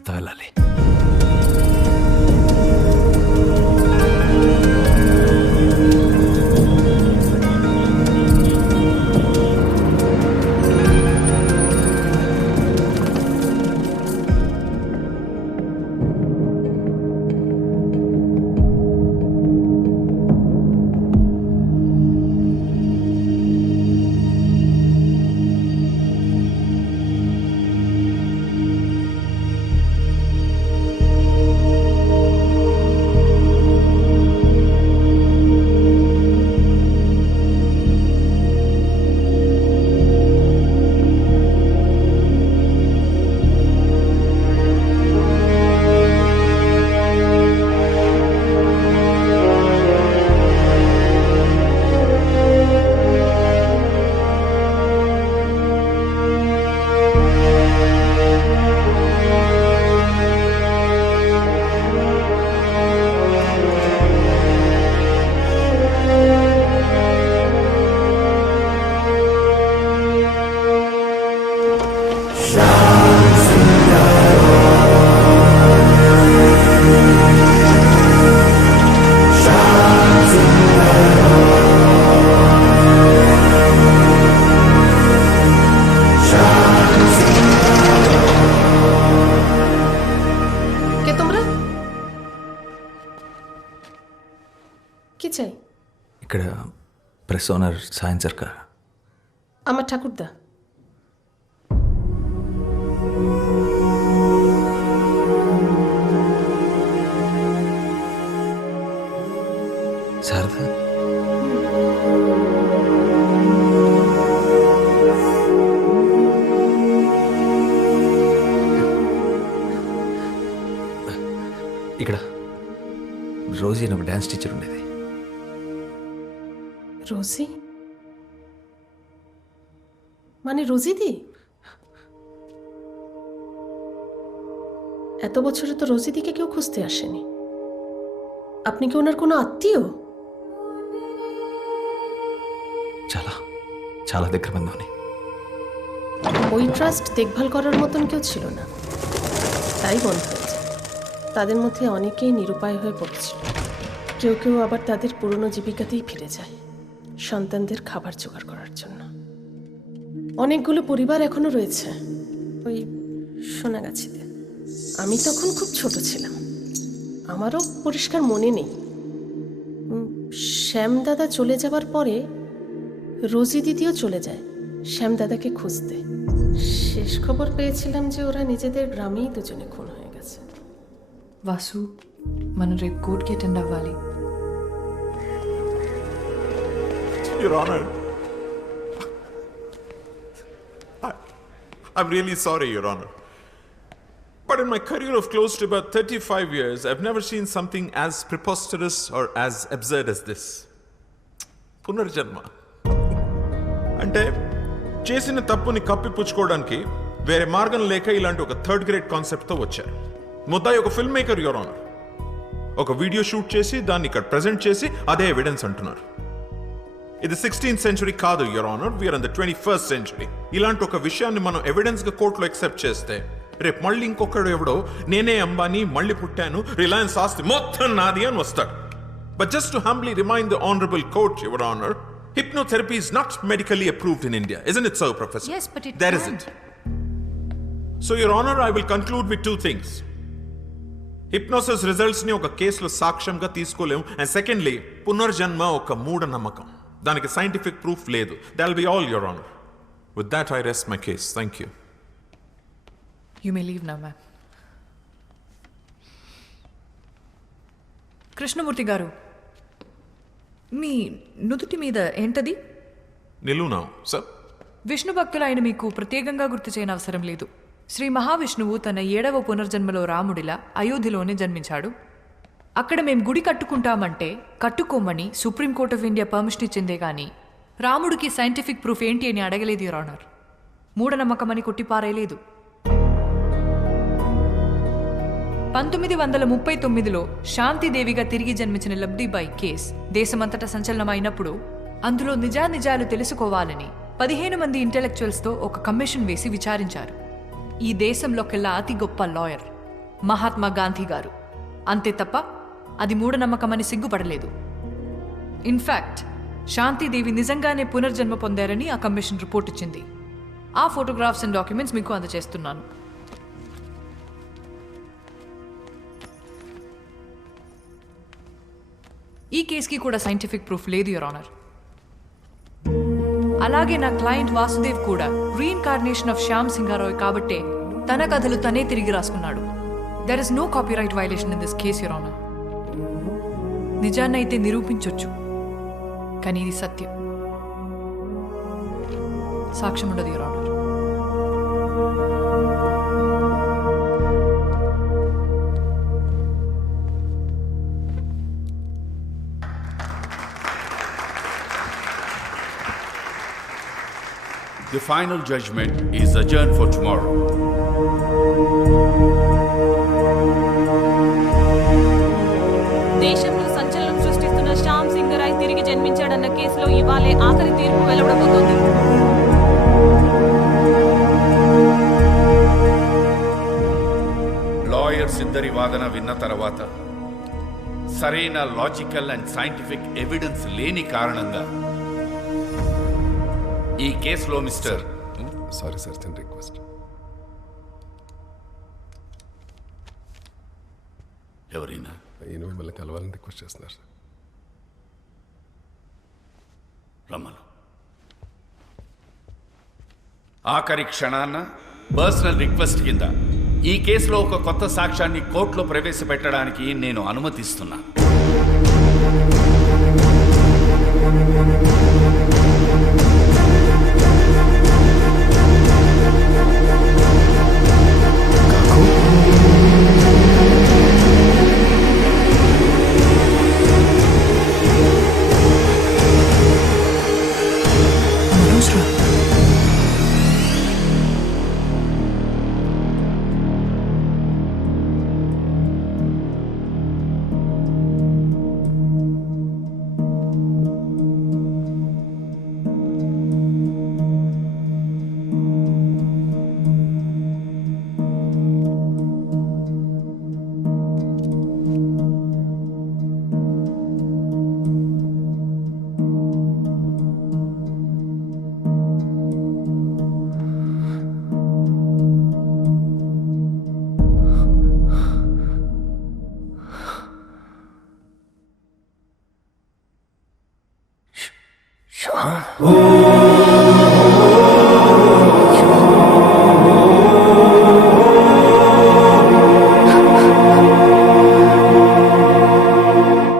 జాగ్రత్త వెళ్ళాలి. ఇక్కడ ప్రెస్ ఓనర్ సాయం సర్కార్. আমার ঠাকুরদা శారదా ఇక్కడ రోజీ అని ఒక డ్యాన్స్ టీచర్ ఉండేది. রোজি মানে রোজিদি? এত বছরে তো রোজিদিকে কেউ খুঁজতে আসেনি। আপনি কি ওনার কোনো আত্মীয়? చాలా చాలా దగ్గర బంధువుని. ওই ট্রাস্ট দেখভাল করার মতন কেউ ছিল না, তাই বন্ধ হয়েছে। তাদের মধ্যে অনেকেই নিরুপায় হয়ে পড়েছিল, কেউ কেউ আবার তাদের পুরনো জীবিকাতেই ফিরে যায় সন্তানদের খাবার জোগাড় করার জন্য। অনেকগুলো পরিবার এখনো রয়েছে ওই সোনাগাছিতে। আমি তখন খুব ছোট ছিলাম, আমারও পরিষ্কার মনে নেই। শ্যামদাদা চলে যাবার পরে রোজি দিদিও চলে যায় শ্যামদাদাকে খুঁজতে। শেষ খবর পেয়েছিলাম যে ওরা নিজেদের গ্রামেই দুজনে খুন হয়ে গেছে। వాసు మనం రేపు కోర్టుకి అటెండ్ అవ్వాలి. Your Honor, I'm really sorry, Your Honor. But in my career of close to about 35 years, I've never seen something as preposterous or as absurd as this. Punarjanma. అంటే చేసిన తప్పుని కప్పిపుచ్చుకోవడానికి వేరే మార్గం లేక ఇలాంటి ఒక థర్డ్ గ్రేడ్ కాన్సెప్ట్తో వచ్చారు. ముద్దాయి ఒక ఫిల్మ్ మేకర్, యువర్ ఆనర్. ఒక వీడియో షూట్ చేసి దాన్ని ఇక్కడ ప్రెజెంట్ చేసి అదే ఎవిడెన్స్ అంటున్నారు. ఇది 16th century కాదు, your honour, we are in the 21st century. ఇలాంటి ఒక విషయాన్ని మనం ఎవిడెన్స్గా కోర్టులో ఎక్సెప్ట్ చేస్తే రేపు మళ్ళీ ఇంకొకడు ఎవడో నేనే అంబానీ మళ్ళీ పుట్టాను, రిలయన్స్ ఆస్తి మొత్తం నాది అని వస్తాడు. But just to humbly remind the honourable court, your honour, hypnotherapy is not medically approved in India. Isn't it so, Professor? Yes, but it There can. isn't. So, Your Honor, I will conclude with two things. Hypnosis results ni oka case lo sakshamga teeskolem, and secondly, punarjanma oka mooda namakam. Daniki scientific proof ledu. That'll be all, Your Honor. With that, I rest my case. Thank you. You may leave now, ma'am. Krishnamurthy గారు, మీ నుదుటి మీద ఏంటది? Nilu now, sir. Vishnu భక్తులైన మీకు ప్రత్యేకంగా గుర్తు చేయని అవసరం లేదు. శ్రీ మహావిష్ణువు తన 7వ పునర్జన్మలో రాముడిలా అయోధ్యలోనే జన్మించాడు. అక్కడ మేము గుడి కట్టుకుంటామంటే కట్టుకోమని సుప్రీంకోర్ట్ ఆఫ్ ఇండియా పర్మిషన్ ఇచ్చిందే కానీ రాముడికి సైంటిఫిక్ ప్రూఫ్ ఏంటి అని అడగలేదు, యువర్ ఆనర్. మూఢనమ్మకమని కొట్టిపారేయలేదు. 1939లో శాంతిదేవిగా తిరిగి జన్మించిన లబ్ధిబాయి కేస్ దేశమంతటా సంచలనమైనప్పుడు అందులో నిజానిజాలు తెలుసుకోవాలని 15 మంది ఇంటెలెక్చువల్స్తో ఒక కమిషన్ వేసి విచారించారు. ఈ దేశంలోకెల్లా అతి గొప్ప లాయర్ మహాత్మా గాంధీ గారు. అంతే తప్ప అది మూఢనమ్మకమని సిగ్గుపడలేదు. ఇన్ఫ్యాక్ట్ శాంతిదేవి నిజంగానే పునర్జన్మ పొందారని ఆ కమిషన్ రిపోర్ట్ ఇచ్చింది. ఆ ఫోటోగ్రాఫ్స్ అండ్ డాక్యుమెంట్స్ మీకు అందజేస్తున్నాను. ఈ కేసుకి కూడా సైంటిఫిక్ ప్రూఫ్ లేదు, యువర్ ఆనర్. అలాగే నా క్లయింట్ వాసుదేవ్ కూడా రీఇన్కార్నేషన్ ఆఫ్ శ్యామ్ సింగారాయ్ కాబట్టే తన కథలు తనే తిరిగి రాసుకున్నాడు. There is no copyright violation in this case, your honour. నిజాన్నైతే నిరూపించొచ్చు, కానీ ఇది సత్యం. సాక్ష్యం ఉండదు, your honour. The final judgment is adjourned for tomorrow. దేశంలో సంచలనం సృష్టిస్తున్న శ్యామ్ సింగరాయ్ తిరిగి జన్మించాడన్న కేసులో ఇవాళే ఆఖరి తీర్పు వెలువడబోతోంది. లాయర్స్ ఇద్దరి వాదన విన్న తర్వాత సరైన లాజికల్ అండ్ సైంటిఫిక్ ఎవిడెన్స్ లేని కారణంగా ఈ కేసులో మిస్టర్ సారీ సార్, చిన్న రిక్వెస్ట్. ఎవరైనా ఈయన మిమ్మల్ని కలవాలని రిక్వెస్ట్ చేస్తున్నారు సార్. రమ్మను. ఆఖరి క్షణాన్న పర్సనల్ రిక్వెస్ట్ కింద ఈ కేసులో ఒక కొత్త సాక్ష్యాన్ని కోర్టులో ప్రవేశపెట్టడానికి నేను అనుమతిస్తున్నాను.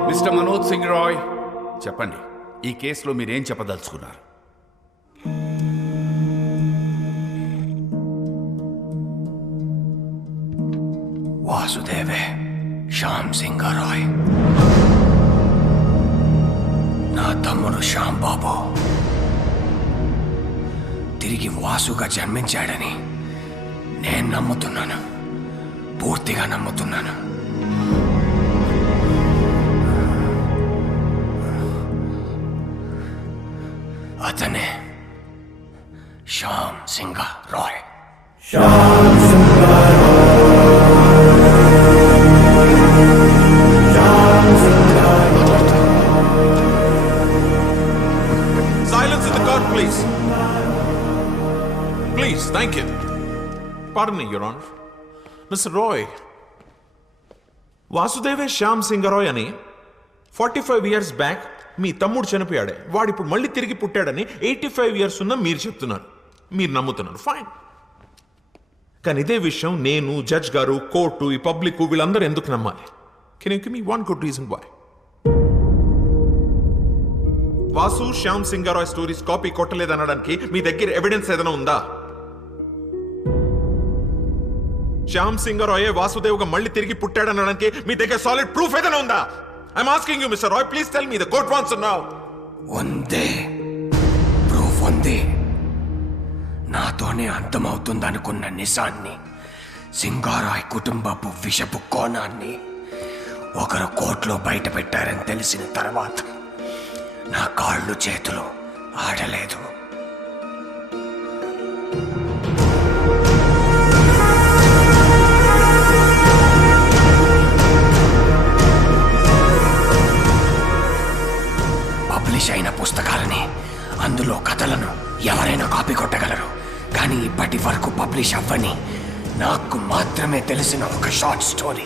మిస్టర్ మనోజ్ సింగ్ రాయ్, చెప్పండి, ఈ కేసులో మీరేం చెప్పదలుచుకున్నారు? వాసుదేవే శ్యామ్ సింగారాయ్, నా తమ్ముడు శ్యామ్ బాబు తిరిగి వాసుగా జన్మించాడని నేను నమ్ముతున్నాను, పూర్తిగా నమ్ముతున్నాను. అతనే Shyam Singharoy. Silence in the court, please. Please, thank you. Pardon me, Your Honor. Mr. Roy, వాసుదేవే Shyam Singha Roy అని 45 years బ్యాక్ మీ తమ్ముడు చనిపోయాడే, వాడు ఇప్పుడు మళ్ళీ తిరిగి పుట్టాడని 85 years ఉన్న మీరు చెప్తున్నారు, మీరు నమ్ముతున్నారు. ఫైన్. కానీ ఇదే విషయం నేను, జడ్జ్ గారు, కోర్టు, ఈ పబ్లిక్ వీళ్ళందరూ ఎందుకు నమ్మాలి? Can you give me one good reason why? Vasu Shyam Singaroy stories copy కొట్టలేదనడానికి మీ దగ్గర ఎవిడెన్స్ ఏదైనా ఉందా? శ్యామ్ సింగరాయ్ వాసుదేవ్గా మళ్ళీ తిరిగి పుట్టాడనడానికి మీ దగ్గర సాలిడ్ ప్రూఫ్ ఏదైనా ఉందా? I'm asking you mister Roy, please tell me. The court wants to now. ఉంది, ప్రూఫ్ ఉంది. నాతోనే అంతమవుతుందనుకున్న నిజాన్ని, సింగారాయ్ కుటుంబపు విషపు కోణాన్ని ఒకరు కోర్టులో బయట పెట్టారని తెలిసిన తర్వాత నా కాళ్ళు చేతులు ఆడలేదు. పబ్లిష్ అవ్వని నాకు మాత్రమే తెలిసిన ఒక షార్ట్ స్టోరీ.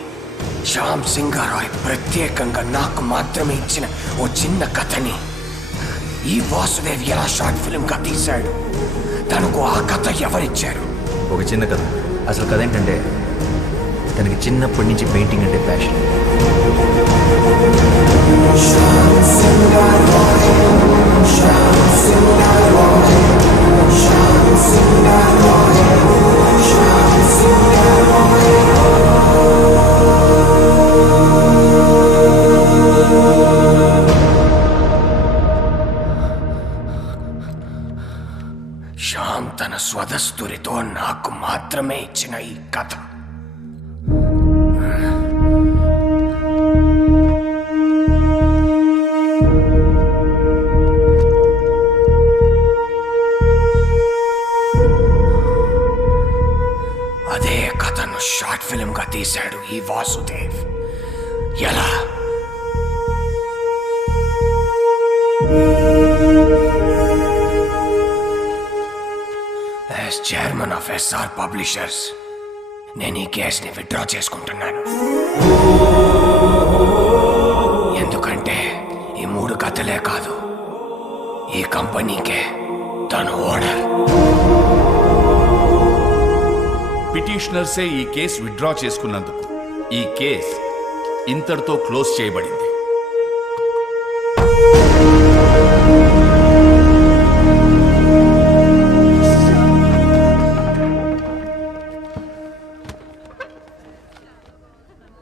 శ్యామ్ సింగరాయ్ ప్రత్యేకంగా నాకు మాత్రమే ఇచ్చిన ఓ చిన్న కథని ఈ వాసుదేవ్ ఎలా షార్ట్ ఫిల్మ్గా తీశాడు. తనకు ఆ కథ ఎవరిచ్చారు? ఒక చిన్న కథ. అసలు కథ ఏంటంటే తనకి చిన్నప్పటి నుంచి పెయింటింగ్ అంటే ప్యాషన్. శ్యామ్ తన స్వదస్తురితో నాకు మాత్రమే ఇచ్చిన ఈ కథ. అదే కథను షార్ట్ ఫిల్మ్ గా తీశాడు ఈ వాసుదేవ్. ఎలా? As chairman of SR publishers నేను ఈ కేసుని విత్డ్రా చేసుకుంటున్నాను. ఎందుకంటే ఈ 3 కథలే కాదు, ఈ కంపెనీకే తను ఓనర్. పిటిషనర్సే ఈ కేసు విత్డ్రా చేసుకున్నందుకు ఈ కేసు ఇంతటితో క్లోజ్ చేయబడింది.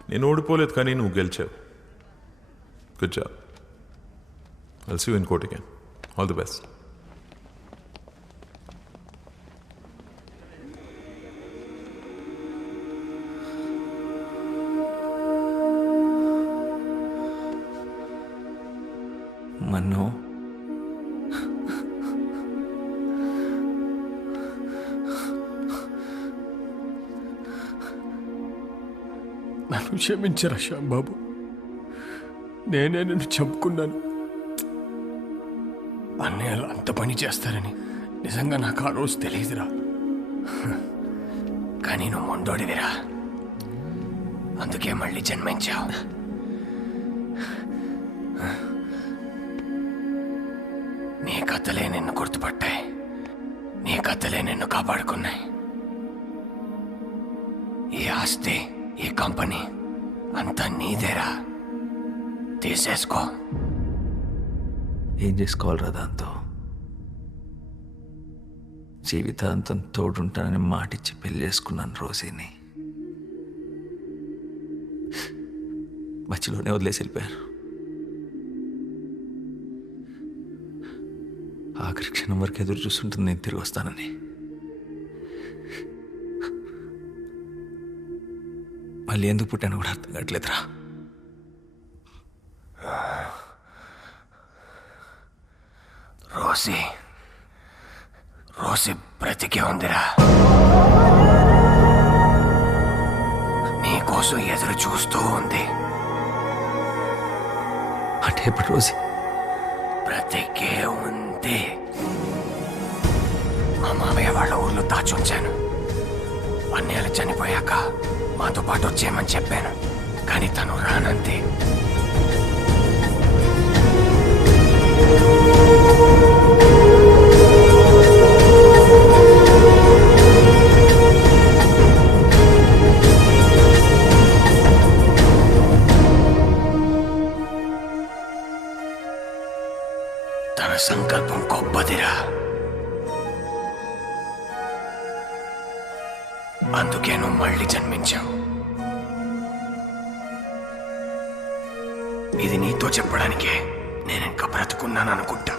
నేను ఓడిపోలేదు కానీ నువ్వు గెలిచావు. Good job. I'll see you in court again. All the best. మన్ను, నన్ను క్షమించరా శ్యామ్ బాబు, నేనే నిన్ను చంపుకున్నాను. అన్నయ్యలు అంత పని చేస్తారని నిజంగా నాకు ఆ రోజు తెలియదురా. కానీ నువ్వు మొండోడివిరా, అందుకే మళ్ళీ జన్మించావు. నీ కథలే నిన్ను గుర్తుపట్టాయి, నీ కథలే నిన్ను కాపాడుకున్నాయి. ఈ ఆస్తి, ఈ కంపెనీ అంతా నీదేరా, తీసేసుకో. ఏం చేసుకోవాలరా దాంతో? జీవితాంతం తోడుంటానని మాటిచ్చి పెళ్లి చేసుకున్నాను రోజీని. మధ్యలోనే వదిలేసి వెళ్ళిపోయారు. ఆఖరి క్షణం వరకు ఎదురు చూస్తుంటుంది నేను తిరిగి వస్తానని. మళ్ళీ ఎందుకు పుట్టాను కూడా అర్థం కావట్లేదురా. రోసి రోసి బ్రతికే ఉందిరా. నీకోసం ఎదురు చూస్తూ ఉంది. అంటే ఇప్పుడు రోజీ బ్రతికే ఉంది. మా మామయ్య వాళ్ళ ఊర్లో దాచుంచాను. అన్నయ్యలు చనిపోయాక మాతో పాటు వచ్చేయమని చెప్పాను, కానీ తను రానంతే. తన సంకల్పం గొప్పదిరా. అందుకే నువ్వు మళ్ళీ జన్మించావు. ఇది నీతో చెప్పడానికే నేను ఇంకా బ్రతుకున్నాను అనుకుంటా.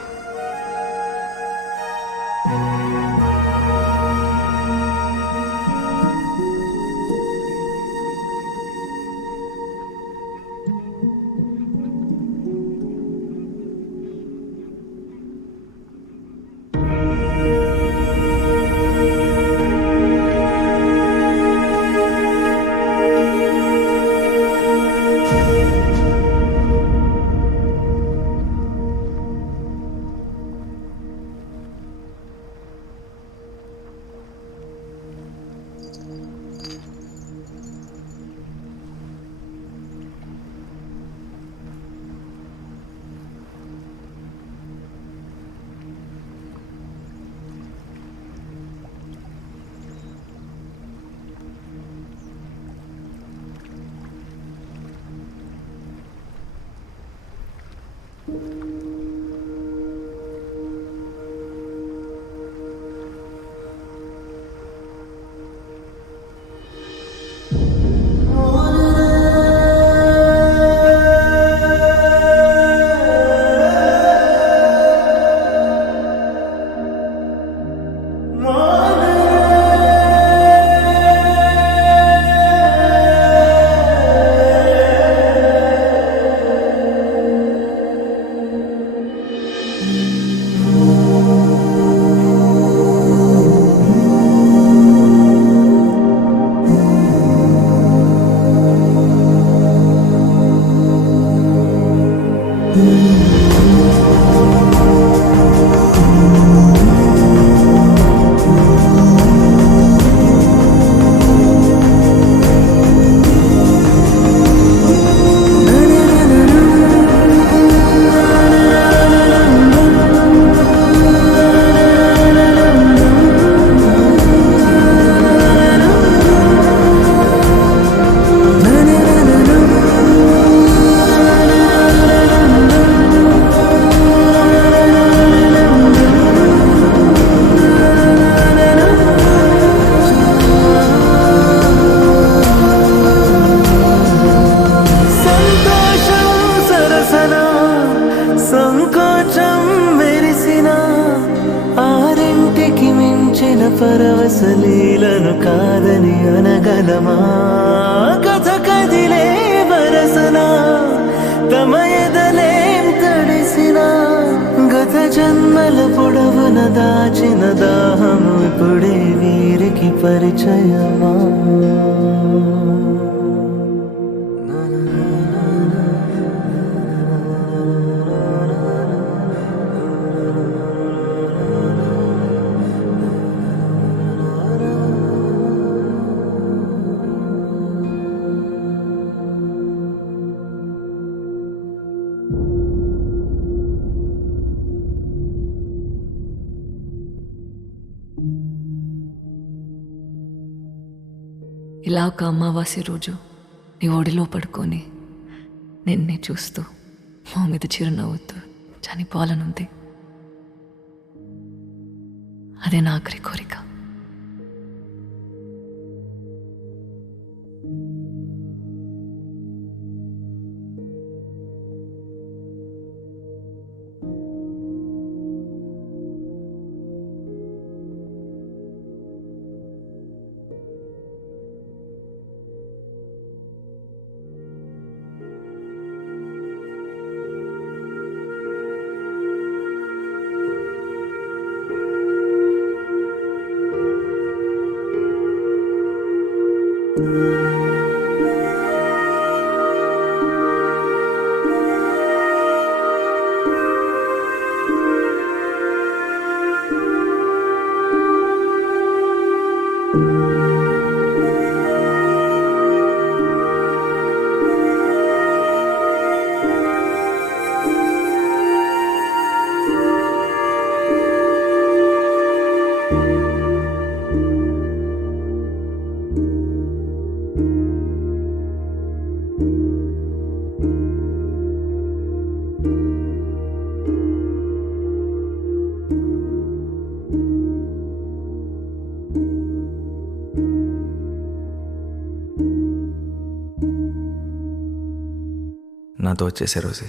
పరవశలీలను కాదని అనగలమా కథ కదిలే వరసన తమ ఎదలేం తడిసిన గత జన్మల పొడవున దాచిన దాహము ఇప్పుడే వీరికి పరిచయమా ఇలా ఒక అమావాస్య రోజు నీ ఒడిలో పడుకొని నిన్నే చూస్తూ మా మీద చిరునవ్వుతూ చనిపోవాలనుంది. అదే నా ఆఖరి కోరిక. నాతో వచ్చేసే రోజే